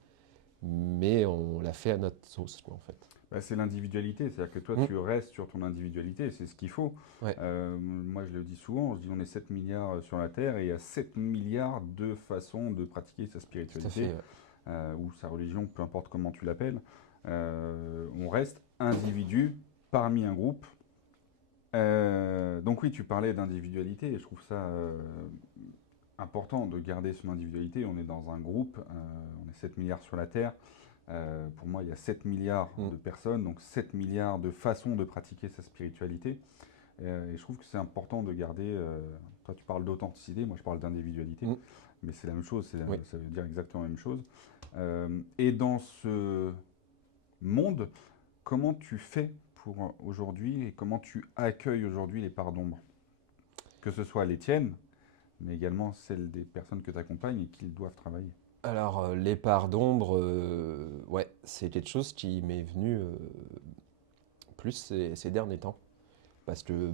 mais on l'a fait à notre sauce, quoi, en fait. Bah, c'est l'individualité, c'est-à-dire que toi, Mm. tu restes sur ton individualité, et c'est ce qu'il faut. Ouais, Moi, je le dis souvent, je dis on est 7 milliards sur la Terre, et il y a 7 milliards de façons de pratiquer sa tout à spiritualité, fait. Ouais. ou sa religion, peu importe comment tu l'appelles. On reste individu parmi un groupe. Donc oui, tu parlais d'individualité, et je trouve ça important de garder son individualité. On est dans un groupe, on est 7 milliards sur la Terre. Pour moi, il y a 7 milliards Mm. de personnes, donc 7 milliards de façons de pratiquer sa spiritualité. Et je trouve que c'est important de garder. Toi, tu parles d'authenticité, moi, je parle d'individualité. Mm. Mais c'est la même chose, Oui. ça veut dire exactement la même chose. Et dans ce monde, comment tu fais pour aujourd'hui et comment tu accueilles aujourd'hui les parts d'ombre? Que ce soit les tiennes, mais également celles des personnes que tu accompagnes et qu'ils doivent travailler. Alors, les parts d'ombre, ouais, c'est quelque chose qui m'est venu plus ces derniers temps. Parce que,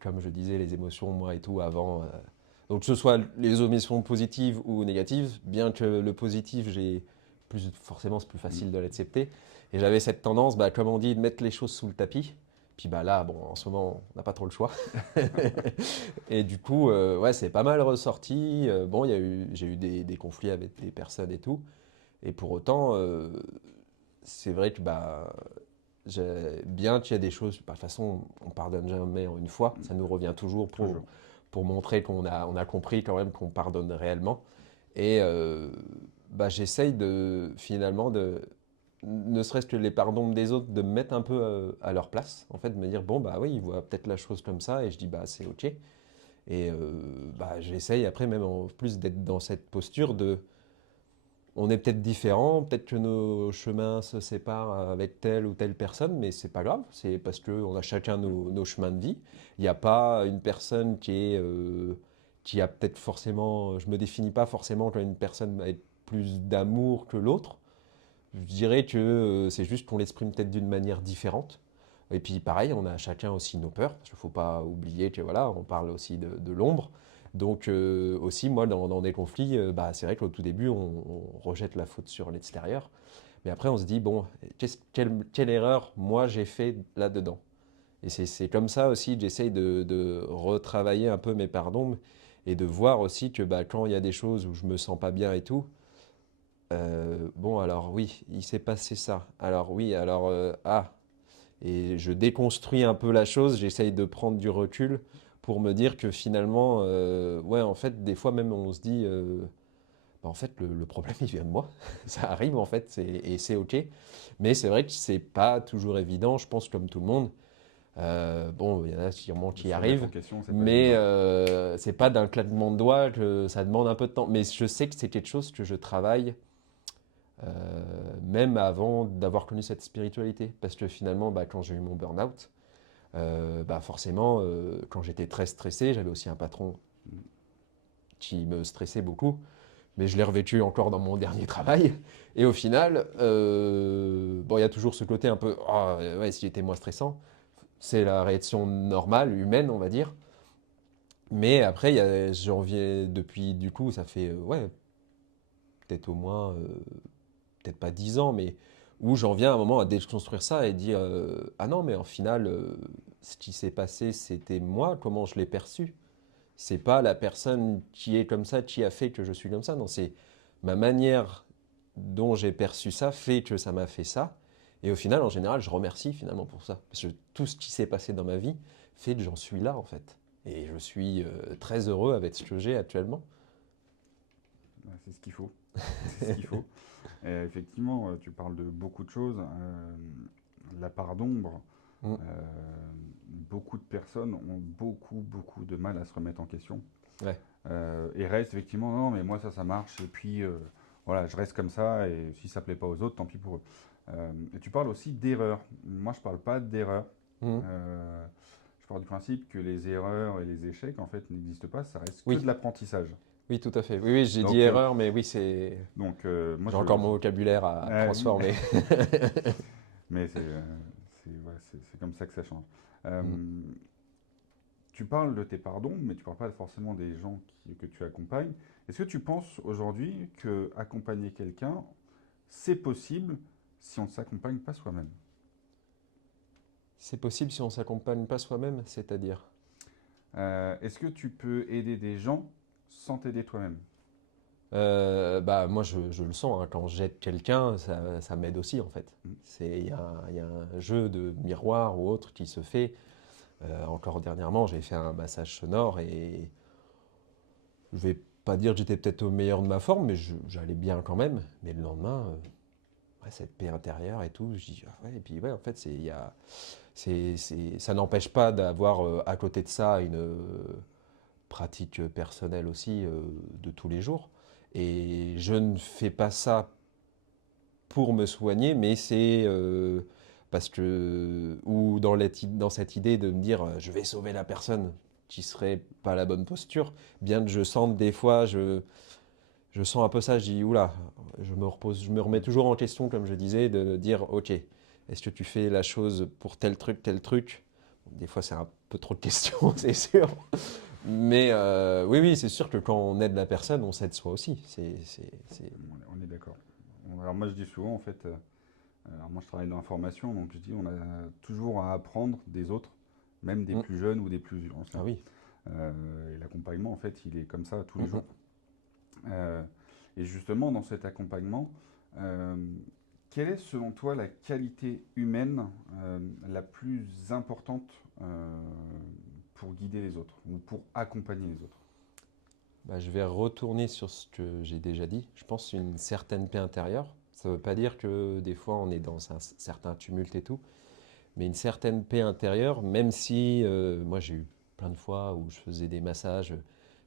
comme je disais, les émotions, moi et tout, avant. Donc, que ce soit les émotions positives ou négatives, bien que le positif, forcément, c'est plus facile de l'accepter. Et j'avais cette tendance, bah, comme on dit, de mettre les choses sous le tapis. Puis bah là, bon, en ce moment, on n'a pas trop le choix. Et du coup, ouais, c'est pas mal ressorti. Bon, j'ai eu des conflits avec des personnes et tout. Et pour autant, c'est vrai que bah, bien qu'il y a des choses, bah, de toute façon, on pardonne jamais en une fois. Ça nous revient toujours Toujours. pour montrer on a compris quand même qu'on pardonne réellement. Et bah, j'essaye finalement, ne serait-ce que les pardons des autres, de me mettre un peu à leur place. En fait, de me dire, bon, bah oui, ils voient peut-être la chose comme ça. Et je dis, bah c'est OK. Et bah, j'essaye après, même en plus, d'être dans cette posture de. On est peut-être différents, peut-être que nos chemins se séparent avec telle ou telle personne, mais c'est pas grave, c'est parce qu'on a chacun nos chemins de vie. Il n'y a pas une personne qui a peut-être forcément. Je me définis pas forcément comme une personne avec plus d'amour que l'autre. Je dirais que c'est juste qu'on l'exprime peut-être d'une manière différente. Et puis pareil, on a chacun aussi nos peurs, parce qu'il ne faut pas oublier que voilà, on parle aussi de l'ombre. Donc aussi, moi, dans des conflits, bah, c'est vrai qu'au tout début, on rejette la faute sur l'extérieur. Mais après, on se dit, bon, quelle erreur moi j'ai fait là-dedans? Et c'est comme ça aussi que j'essaye de retravailler un peu mes pardons et de voir aussi que bah, quand il y a des choses où je me sens pas bien et tout, bon, alors oui, il s'est passé ça. Alors oui, alors et je déconstruis un peu la chose, j'essaye de prendre du recul pour me dire que finalement, ouais, en fait, des fois même on se dit, bah, en fait, le problème il vient de moi. Ça arrive en fait, et c'est OK. Mais c'est vrai que c'est pas toujours évident, je pense, comme tout le monde. Bon, il y en a sûrement De qui y se remettre en arrivent, question, c'est pas mais évident. c'est pas d'un claquement de doigts que ça demande un peu de temps. Mais je sais que c'est quelque chose que je travaille même avant d'avoir connu cette spiritualité. Parce que finalement, bah, quand j'ai eu mon burn-out, bah forcément, quand j'étais très stressé, j'avais aussi un patron qui me stressait beaucoup, mais je l'ai revécu encore dans mon dernier travail. Et au final, bon, il y a toujours ce côté un peu, ah, ouais, si j'étais moins stressant, c'est la réaction normale, humaine, on va dire. Mais après, j'en reviens depuis, du coup, ça fait, ouais, peut-être au moins peut-être pas 10 ans, mais où j'en viens à un moment à déconstruire ça et dire ah non, mais en final, ce qui s'est passé, c'était moi, comment je l'ai perçu. C'est pas la personne qui est comme ça, qui a fait que je suis comme ça. Non, c'est ma manière dont j'ai perçu ça fait que ça m'a fait ça. Et au final, en général, je remercie finalement pour ça. Parce que tout ce qui s'est passé dans ma vie fait que j'en suis là, en fait. Et je suis très heureux avec ce que j'ai actuellement. Ouais, c'est ce qu'il faut. C'est ce qu'il faut. Et effectivement, tu parles de beaucoup de choses. La part d'ombre, Mm. beaucoup de personnes ont beaucoup de mal à se remettre en question. Ouais. Et restent effectivement, non, mais moi ça marche, et puis voilà, je reste comme ça, et si ça plaît pas aux autres, tant pis pour eux. Et tu parles aussi d'erreurs. Moi, je parle pas d'erreurs. Mhm. Je pars du principe que les erreurs et les échecs, en fait, n'existent pas, ça reste que Oui, de l'apprentissage. oui, tout à fait. Oui, oui, j'ai dit Donc, erreur, mais oui, c'est. moi, J'ai encore mon vocabulaire à oui, transformer. mais ouais, c'est comme ça que ça change. Euh, Mhm. Tu parles de tes pardons, mais tu parles pas forcément des gens que tu accompagnes. Est-ce que tu penses aujourd'hui que accompagner quelqu'un, c'est possible si on ne s'accompagne pas soi-même? C'est possible si on s'accompagne pas soi-même, c'est-à-dire. Est-ce que tu peux aider des gens sans t'aider toi-même? Bah, moi, je le sens, hein, quand j'aide quelqu'un, ça m'aide aussi, en fait. Mm. Il y a un jeu de miroir ou autre qui se fait. Encore dernièrement, j'ai fait un massage sonore et je vais pas dire que j'étais peut-être au meilleur de ma forme, mais j'allais bien quand même. Mais le lendemain, ouais, cette paix intérieure et tout, je dis, ah ouais, et puis ouais, en fait, ça n'empêche pas d'avoir à côté de ça une pratique personnelle aussi de tous les jours. Et je ne fais pas ça pour me soigner, mais c'est parce que, ou dans cette idée de me dire je vais sauver la personne, qui serait pas la bonne posture, bien que je sente des fois, je sens un peu ça, je dis oula, je me remets toujours en question, comme je disais, de dire ok, est-ce que tu fais la chose pour tel truc, tel truc? Bon, des fois c'est un peu trop de questions, c'est sûr. Mais oui, oui, c'est sûr que quand on aide la personne, on s'aide soi aussi. On est d'accord. Alors moi je dis souvent en fait, alors moi je travaille dans l'information, donc je dis on a toujours à apprendre des autres, même des Mm. plus jeunes ou des plus Ah anciens. oui. Et l'accompagnement en fait il est comme ça tous Mm, les jours. mm. Euh, et justement dans cet accompagnement, euh, quelle est selon toi la qualité humaine la plus importante pour guider les autres ou pour accompagner les autres? Bah, je vais retourner sur ce que j'ai déjà dit. Je pense une certaine paix intérieure. Ça ne veut pas dire que des fois on est dans un certain tumulte et tout, mais une certaine paix intérieure, même si moi j'ai eu plein de fois où je faisais des massages,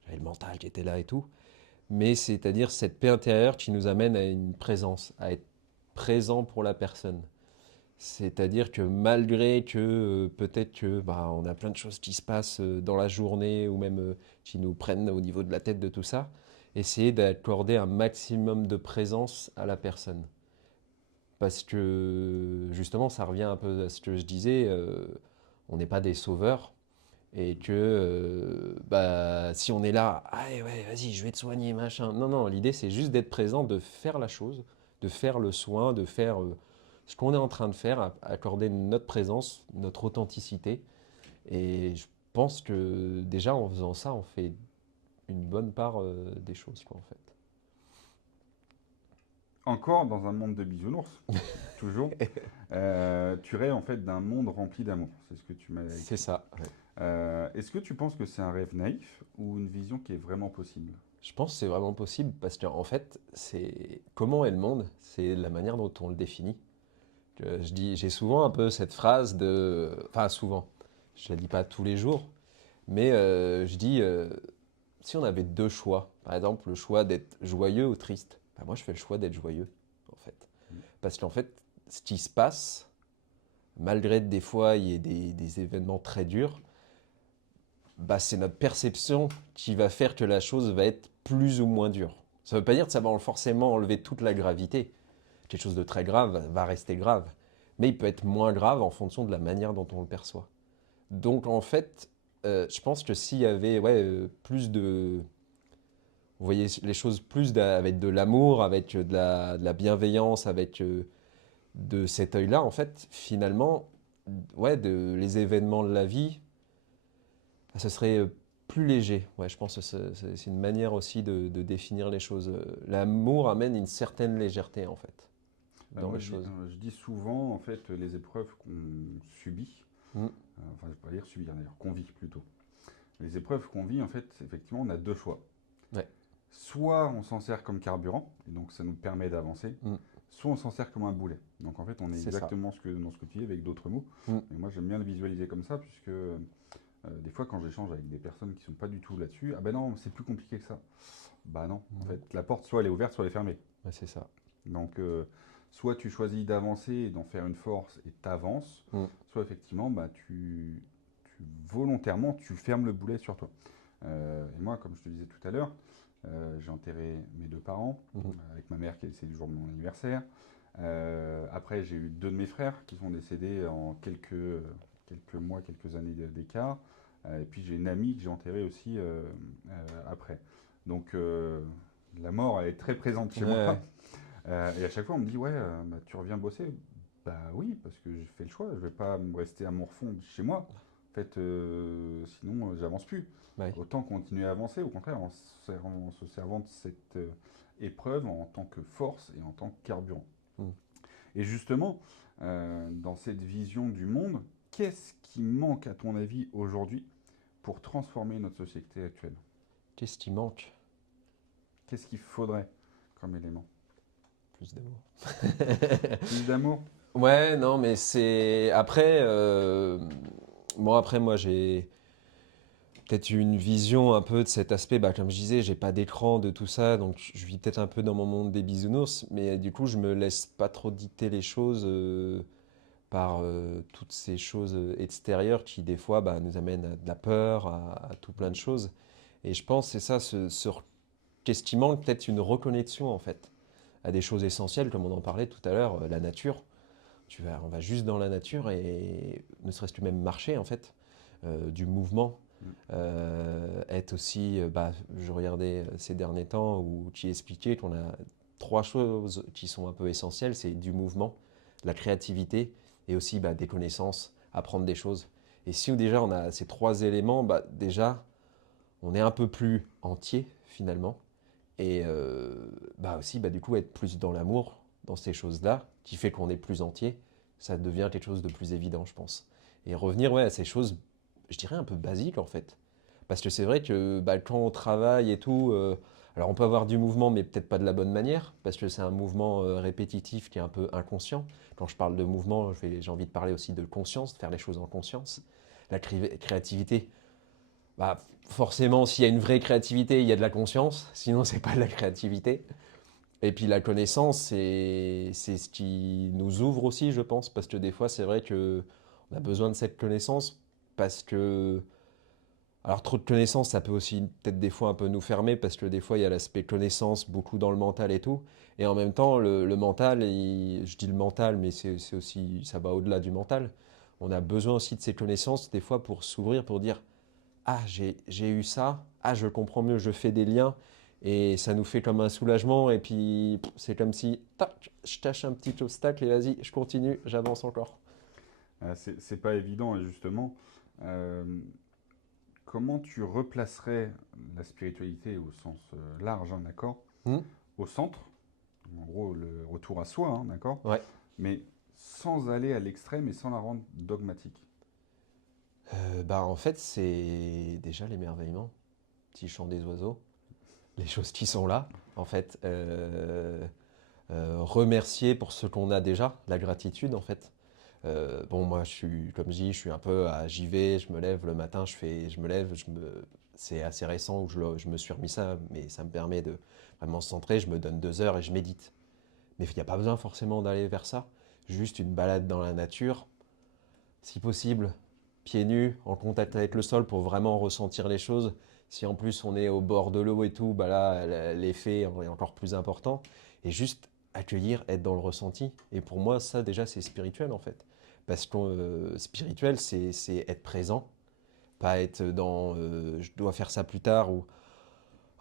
j'avais le mental qui était là et tout, mais c'est-à-dire cette paix intérieure qui nous amène à une présence, à être présent pour la personne. C'est-à-dire que malgré que peut-être que bah, on a plein de choses qui se passent dans la journée ou même qui nous prennent au niveau de la tête de tout ça, essayer d'accorder un maximum de présence à la personne. Parce que justement, ça revient un peu à ce que je disais, on n'est pas des sauveurs et que bah, si on est là, ah ouais, vas-y, je vais te soigner, machin. Non, non, l'idée c'est juste d'être présent, de faire la chose, de faire le soin, de faire ce qu'on est en train de faire, accorder notre présence, notre authenticité. Et je pense que déjà en faisant ça, on fait une bonne part des choses, quoi, en fait. Encore dans un monde de bisounours, toujours, tu rêves en fait d'un monde rempli d'amour. C'est ce que tu m'as C'est écrit. ça. Ouais. Est-ce que tu penses que c'est un rêve naïf ou une vision qui est vraiment possible? Je pense que c'est vraiment possible parce qu'en fait, c'est comment est le monde, c'est la manière dont on le définit. Je dis, j'ai souvent un peu cette phrase de, enfin souvent, je la dis pas tous les jours, mais je dis, si on avait deux choix, par exemple le choix d'être joyeux ou triste, bah, moi je fais le choix d'être joyeux, en fait, parce qu'en fait, ce qui se passe, malgré des fois il y ait des événements très durs, bah, c'est notre perception qui va faire que la chose va être plus ou moins dure. Ça ne veut pas dire que ça va forcément enlever toute la gravité. Quelque chose de très grave va rester grave. Mais il peut être moins grave en fonction de la manière dont on le perçoit. Donc en fait, je pense que s'il y avait ouais, plus de... Vous voyez les choses plus avec de l'amour, avec de la bienveillance, avec de cet œil-là, en fait, finalement, ouais, les événements de la vie, ah, ce serait plus léger. Ouais, je pense que c'est une manière aussi de définir les choses. L'amour amène une certaine légèreté, en fait, dans Moi, les choses. je dis souvent en fait les épreuves qu'on subit, Mm. enfin je ne vais pas dire subir d'ailleurs, qu'on vit plutôt. Les épreuves qu'on vit en fait, effectivement, on a deux choix. Ouais. Soit on s'en sert comme carburant, et donc ça nous permet d'avancer, Mm. soit on s'en sert comme un boulet. Donc en fait, on est C'est ça. exactement dans ce que tu dis avec d'autres mots. Mm. Et moi, j'aime bien le visualiser comme ça, puisque des fois, quand j'échange avec des personnes qui sont pas du tout là-dessus, ah ben non, c'est plus compliqué que ça. Bah non, en fait, la porte, soit elle est ouverte, soit elle est fermée. Ouais, c'est ça. Donc, soit tu choisis d'avancer et d'en faire une force et t'avances, Mm. soit effectivement, bah, volontairement, tu fermes le boulet sur toi. Et moi, comme je te disais tout à l'heure, j'ai enterré mes deux parents, Mhm. avec ma mère qui est décédée le jour de mon anniversaire. Après, j'ai eu deux de mes frères qui sont décédés en quelques mois, quelques années d'écart. Et puis j'ai une amie que j'ai enterrée aussi après. Donc la mort, elle est très présente chez Ouais, moi. ouais. Et à chaque fois, on me dit, ouais, bah, tu reviens bosser. Bah oui, parce que j'ai fait le choix. Je vais pas me rester à Morfond chez moi. En fait, sinon, j'avance plus. Ouais. Autant continuer à avancer, au contraire, en se servant de cette épreuve en tant que force et en tant que carburant. Mm. Et justement, dans cette vision du monde, qu'est-ce qui manque, à ton avis, aujourd'hui pour transformer notre société actuelle? Qu'est-ce qui manque? Qu'est-ce qu'il faudrait comme élément? Plus d'amour. Plus d'amour? Ouais, non, mais c'est. Après, moi, j'ai peut-être une vision un peu de cet aspect. Bah, comme je disais, j'ai pas d'écran de tout ça, donc je vis peut-être un peu dans mon monde des bisounours, mais du coup, je me laisse pas trop dicter les choses par toutes ces choses extérieures qui, des fois, bah, nous amènent à de la peur, à tout plein de choses. Et je pense, c'est ça, qu'est-ce qui manque? Peut-être une reconnexion, en fait, à des choses essentielles, comme on en parlait tout à l'heure, la nature. On va juste dans la nature et ne serait-ce que même marcher en fait, du mouvement. Mm. Être aussi, bah, je regardais ces derniers temps où tu expliquais qu'on a trois choses qui sont un peu essentielles, c'est du mouvement, la créativité et aussi bah, des connaissances, apprendre des choses. Et si déjà on a ces trois éléments, bah, déjà on est un peu plus entier finalement. Et bah aussi, bah, du coup, être plus dans l'amour, dans ces choses-là, qui fait qu'on est plus entier, ça devient quelque chose de plus évident, je pense. Et revenir ouais, à ces choses, je dirais un peu basiques en fait. Parce que c'est vrai que bah, quand on travaille et tout, alors on peut avoir du mouvement, mais peut-être pas de la bonne manière, parce que c'est un mouvement répétitif qui est un peu inconscient. Quand je parle de mouvement, j'ai envie de parler aussi de conscience, de faire les choses en conscience. La créativité, bah, forcément, s'il y a une vraie créativité, il y a de la conscience. Sinon, c'est pas de la créativité. Et puis la connaissance, c'est ce qui nous ouvre aussi, je pense, parce que des fois, c'est vrai que on a besoin de cette connaissance parce que alors trop de connaissances, ça peut aussi peut-être des fois un peu nous fermer parce que des fois il y a l'aspect connaissance beaucoup dans le mental et tout. Et en même temps, le mental, je dis le mental, mais c'est aussi ça va au-delà du mental. On a besoin aussi de ces connaissances des fois pour s'ouvrir, pour dire ah, j'ai eu ça, ah, je comprends mieux, je fais des liens, et ça nous fait comme un soulagement, et puis c'est comme si, tac, je tâche un petit obstacle, et vas-y, je continue, j'avance encore. C'est pas évident, et justement, euh, comment tu replacerais la spiritualité au sens large, hein, d'accord, Hmm. au centre, en gros le retour à soi, hein, d'accord, Ouais. mais sans aller à l'extrême et sans la rendre dogmatique. Bah, en fait, c'est déjà l'émerveillement, petit chant des oiseaux, les choses qui sont là, en fait. Remercier pour ce qu'on a déjà, la gratitude, en fait. Bon, moi, je suis, comme je dis, je suis un peu à j'y vais, je me lève le matin, je me lève, c'est assez récent où je me suis remis ça, mais ça me permet de vraiment se centrer, je me donne 2 heures et je médite. Mais il n'y a pas besoin forcément d'aller vers ça, juste une balade dans la nature, si possible, pieds nus, en contact avec le sol pour vraiment ressentir les choses. Si en plus on est au bord de l'eau et tout, bah là, l'effet est encore plus important. Et juste accueillir, être dans le ressenti. Et pour moi, ça déjà, c'est spirituel en fait. Parce que spirituel, c'est être présent, pas être dans je dois faire ça plus tard ou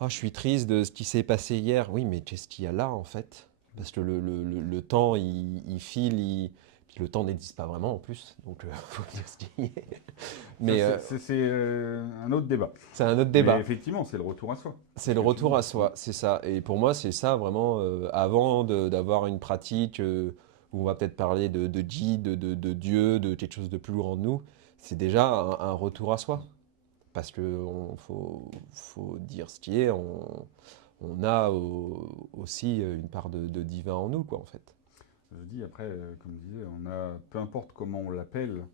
oh, je suis triste de ce qui s'est passé hier. Oui, mais qu'est-ce qu'il y a là en fait? Parce que le temps, il file, puis le temps n'existe pas vraiment en plus, donc faut dire ce qui est. Ça, Mais c'est un autre débat. c'est un autre Mais débat. effectivement, c'est le retour à soi. C'est le Ce que tu retour dis. à soi, c'est ça. Et pour moi, c'est ça vraiment, avant d'avoir une pratique où on va peut-être parler de guide, de Dieu, de quelque chose de plus grand de nous, c'est déjà un retour à soi. Parce que faut dire ce qui est, on a aussi une part de divin en nous, quoi, en fait. Je dis après, comme je disais, peu importe comment on l'appelle,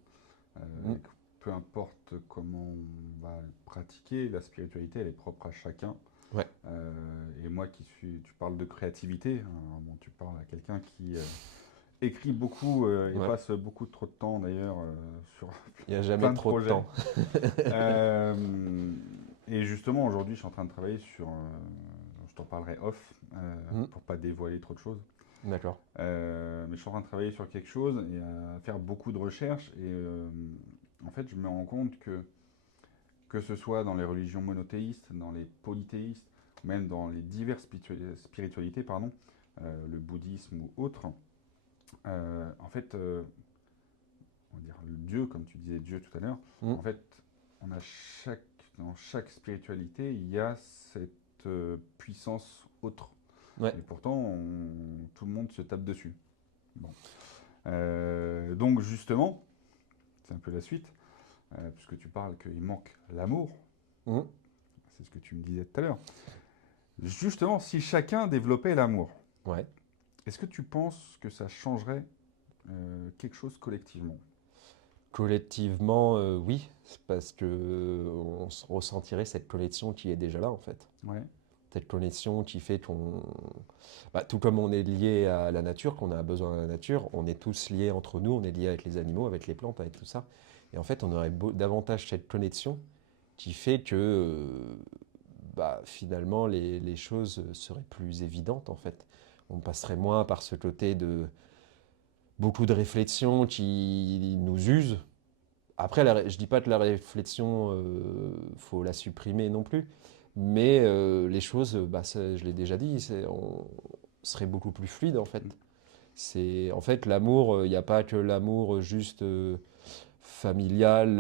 Mm. peu importe comment on va le pratiquer, la spiritualité, elle est propre à chacun. Ouais. Et moi tu parles de créativité, hein, bon, tu parles à quelqu'un qui écrit beaucoup et Ouais. passe beaucoup trop de temps d'ailleurs sur Il n'y a plein jamais de trop de projets. temps. Et justement, aujourd'hui, je suis en train de travailler sur, je t'en parlerai off, Mm. pour pas dévoiler trop de choses. D'accord. Mais je suis en train de travailler sur quelque chose et à faire beaucoup de recherches. Et en fait, je me rends compte que ce soit dans les religions monothéistes, dans les polythéistes, même dans les diverses spiritualités, pardon, le bouddhisme ou autre, en fait, on va dire le Dieu, comme tu disais Dieu tout à l'heure, Mm. en fait, dans chaque spiritualité, il y a cette puissance autre. Ouais. Et pourtant, tout le monde se tape dessus. Bon. Donc justement, c'est un peu la suite, puisque tu parles qu'il manque l'amour, Mm. c'est ce que tu me disais tout à l'heure. Justement, si chacun développait l'amour, Ouais. est-ce que tu penses que ça changerait quelque chose collectivement? Collectivement, oui, c'est parce que on ressentirait cette connexion qui est déjà là en fait. Ouais. Cette connexion qui fait qu'on, bah, tout comme on est lié à la nature, qu'on a besoin de la nature, on est tous liés entre nous, on est liés avec les animaux, avec les plantes, avec tout ça. Et en fait, on aurait davantage cette connexion qui fait que bah, finalement les choses seraient plus évidentes en fait. On passerait moins par ce côté de beaucoup de réflexions qui nous usent. Après, je dis pas que la réflexion, faut la supprimer non plus, mais les choses, bah, je l'ai déjà dit, on serait beaucoup plus fluide en fait. C'est en fait l'amour, il n'y a pas que l'amour juste familial,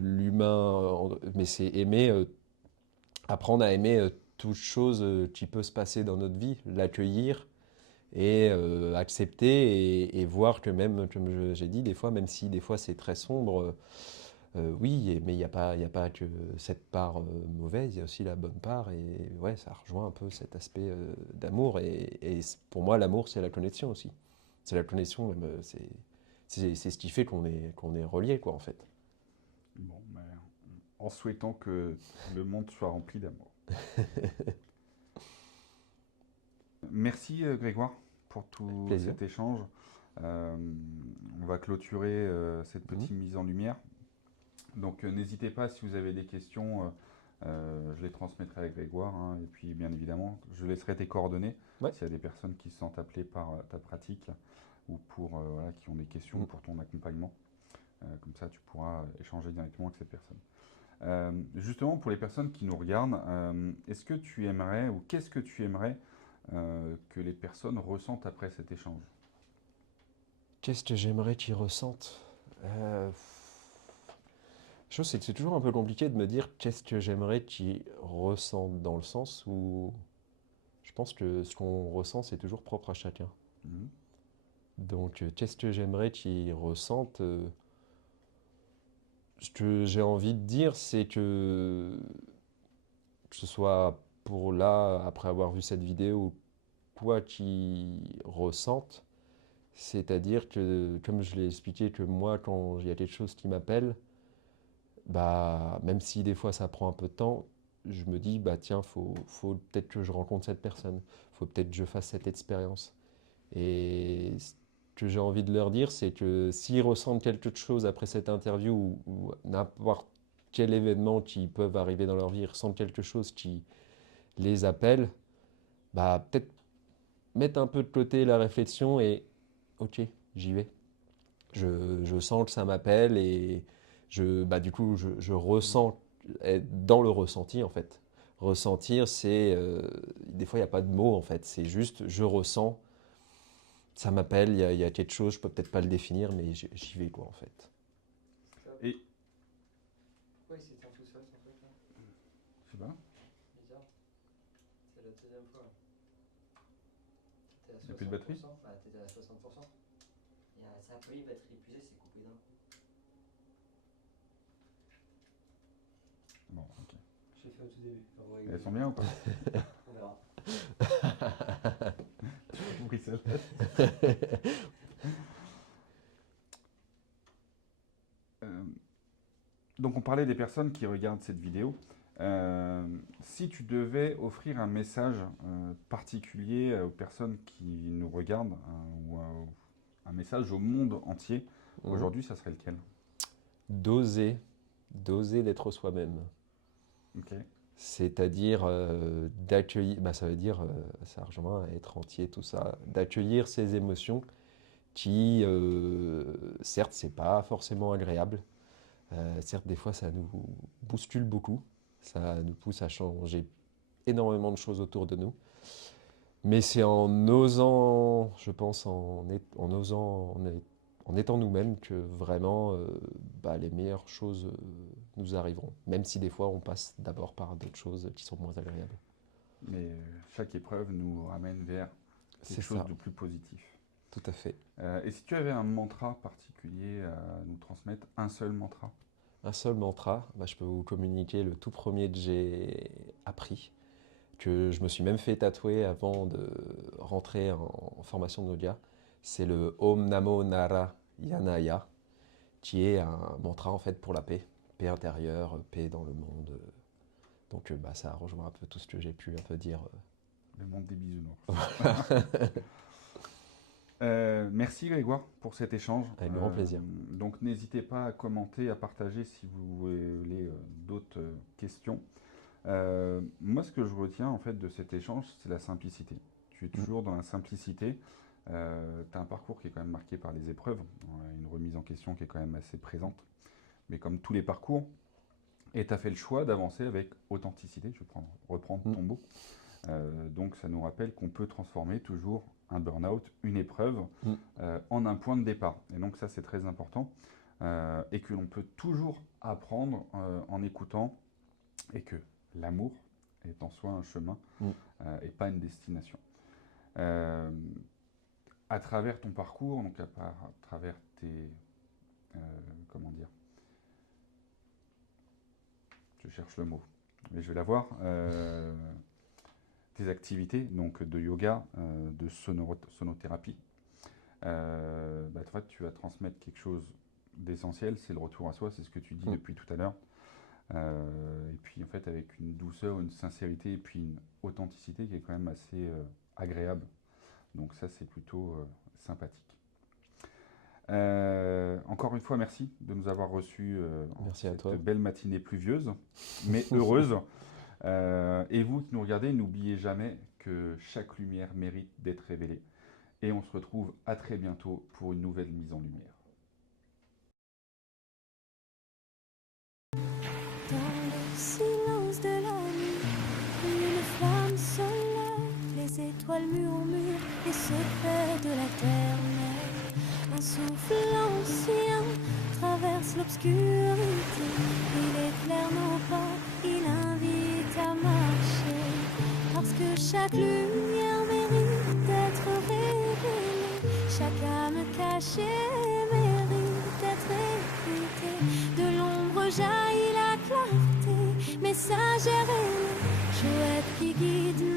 l'humain, mais c'est aimer, apprendre à aimer toute chose qui peut se passer dans notre vie, l'accueillir et accepter et voir que même, comme j'ai dit, des fois, même si des fois c'est très sombre, oui, mais il y a pas que cette part mauvaise, il y a aussi la bonne part et ouais, ça rejoint un peu cet aspect d'amour et pour moi, l'amour, c'est la connexion aussi. C'est la connexion, même, c'est ce qui fait qu'on est relié, quoi, en fait. Bon, mais en souhaitant que le monde soit rempli d'amour. Merci Grégoire pour Avec tout plaisir. cet échange. Euh, on va clôturer cette Mhm. petite mise en lumière. Donc n'hésitez pas si vous avez des questions, je les transmettrai à Grégoire, hein, et puis bien évidemment, je laisserai tes coordonnées Ouais. s'il y a des personnes qui se sentent appelées par ta pratique ou pour voilà, qui ont des questions Mhm. pour ton accompagnement. Comme ça, tu pourras échanger directement avec cette personne. Justement, pour les personnes qui nous regardent, est-ce que tu aimerais ou qu'est-ce que tu aimerais que les personnes ressentent après cet échange? Qu'est-ce que j'aimerais qu'ils ressentent? Chose, c'est que c'est toujours un peu compliqué de me dire qu'est-ce que j'aimerais qu'ils ressentent dans le sens où je pense que ce qu'on ressent, c'est toujours propre à chacun. Mhm. Donc, qu'est-ce que j'aimerais qu'ils ressentent? Ce que j'ai envie de dire, c'est que ce soit pour là, après avoir vu cette vidéo, quoi qu'ils ressentent, c'est-à-dire que, comme je l'ai expliqué, que moi, quand il y a quelque chose qui m'appelle, bah, même si des fois ça prend un peu de temps, je me dis, bah tiens, faut peut-être que je rencontre cette personne, faut peut-être que je fasse cette expérience. Et ce que j'ai envie de leur dire, c'est que s'ils ressentent quelque chose après cette interview ou n'importe quel événement qui peuvent arriver dans leur vie, ils ressentent quelque chose qui les appelle, bah peut-être mettre un peu de côté la réflexion et ok, j'y vais. Je sens que ça m'appelle et bah, du coup, je ressens, être dans le ressenti en fait. Ressentir, c'est. Des fois, il n'y a pas de mots en fait. C'est juste, je ressens, ça m'appelle, il y a quelque chose, je peux peut-être pas le définir, mais j'y vais quoi en fait. Et Pourquoi il s'éteint tout seul son truc là? je sais pas, Bizarre. C'est la deuxième fois. T'étais à 60%. il n'y a plus de batterie? Bah t'étais à 60%. Ça a pris, batterie épuisée, c'est coupé d'un coup. Bon, ok. Je l'ai fait au tout début. Elles sont bien ou pas? On verra. J'ai compris celle-là. Donc on parlait des personnes qui regardent cette vidéo. Si tu devais offrir un message particulier aux personnes qui nous regardent, ou un message au monde entier, Mhm. aujourd'hui, ça serait lequel? D'oser d'être soi-même. Ok. C'est-à-dire d'accueillir, ça veut dire, ça rejoint à être entier, tout ça, d'accueillir ses émotions qui, certes, c'est pas forcément agréable. Certes, des fois, ça nous bouscule beaucoup, ça nous pousse à changer énormément de choses autour de nous. Mais c'est en osant, je pense, en osant, en étant nous-mêmes que vraiment les meilleures choses nous arriveront. Même si des fois on passe d'abord par d'autres choses qui sont moins agréables. Mais chaque épreuve nous ramène vers C'est quelque chose ça, de plus positif. tout à fait. Et si tu avais un mantra particulier à nous transmettre, un seul mantra? Un seul mantra, je peux vous communiquer le tout premier que j'ai appris, que je me suis même fait tatouer avant de rentrer en formation de yoga. C'est le Om Namo Narayanaya, qui est un mantra en fait pour la paix intérieure, paix dans le monde. Donc ça rejoint un peu tout ce que j'ai pu un peu dire. Le monde des bisounours. Merci Grégoire pour cet échange. Avec grand plaisir. Donc n'hésitez pas à commenter, à partager si vous voulez d'autres questions. Moi, ce que je retiens en fait de cet échange, c'est la simplicité. Tu es toujours dans la simplicité. Tu as un parcours qui est quand même marqué par les épreuves, une remise en question qui est quand même assez présente. Mais comme tous les parcours, et tu as fait le choix d'avancer avec authenticité. Je vais reprendre ton mot. Donc ça nous rappelle qu'on peut transformer toujours un burn-out, une épreuve, en un point de départ. Et donc ça, c'est très important. Et que l'on peut toujours apprendre en écoutant, et que l'amour est en soi un chemin et pas une destination. À travers ton parcours, donc à travers tes... comment dire? Je cherche le mot, mais je vais l'avoir. Tes activités donc de yoga, de sonothérapie. En fait, tu vas transmettre quelque chose d'essentiel, c'est le retour à soi, c'est ce que tu dis depuis tout à l'heure. Et puis en fait avec une douceur, une sincérité et puis une authenticité qui est quand même assez agréable. Donc ça c'est plutôt sympathique. Encore une fois merci de nous avoir reçus Merci à cette toi. belle matinée pluvieuse mais heureuse. Et vous qui nous regardez, n'oubliez jamais que chaque lumière mérite d'être révélée. Et on se retrouve à très bientôt pour une nouvelle mise en lumière. Dans le silence de la nuit, une flamme se lève, les étoiles murmurent les secrets de la terre-mère. Un souffle ancien traverse l'obscurité, il éclaire nos pas, il invite à marcher. Parce que chaque lumière mérite d'être révélée, chaque âme cachée mérite d'être écoutée. De l'ombre jaillit la clarté, message est révélé, chouette qui guide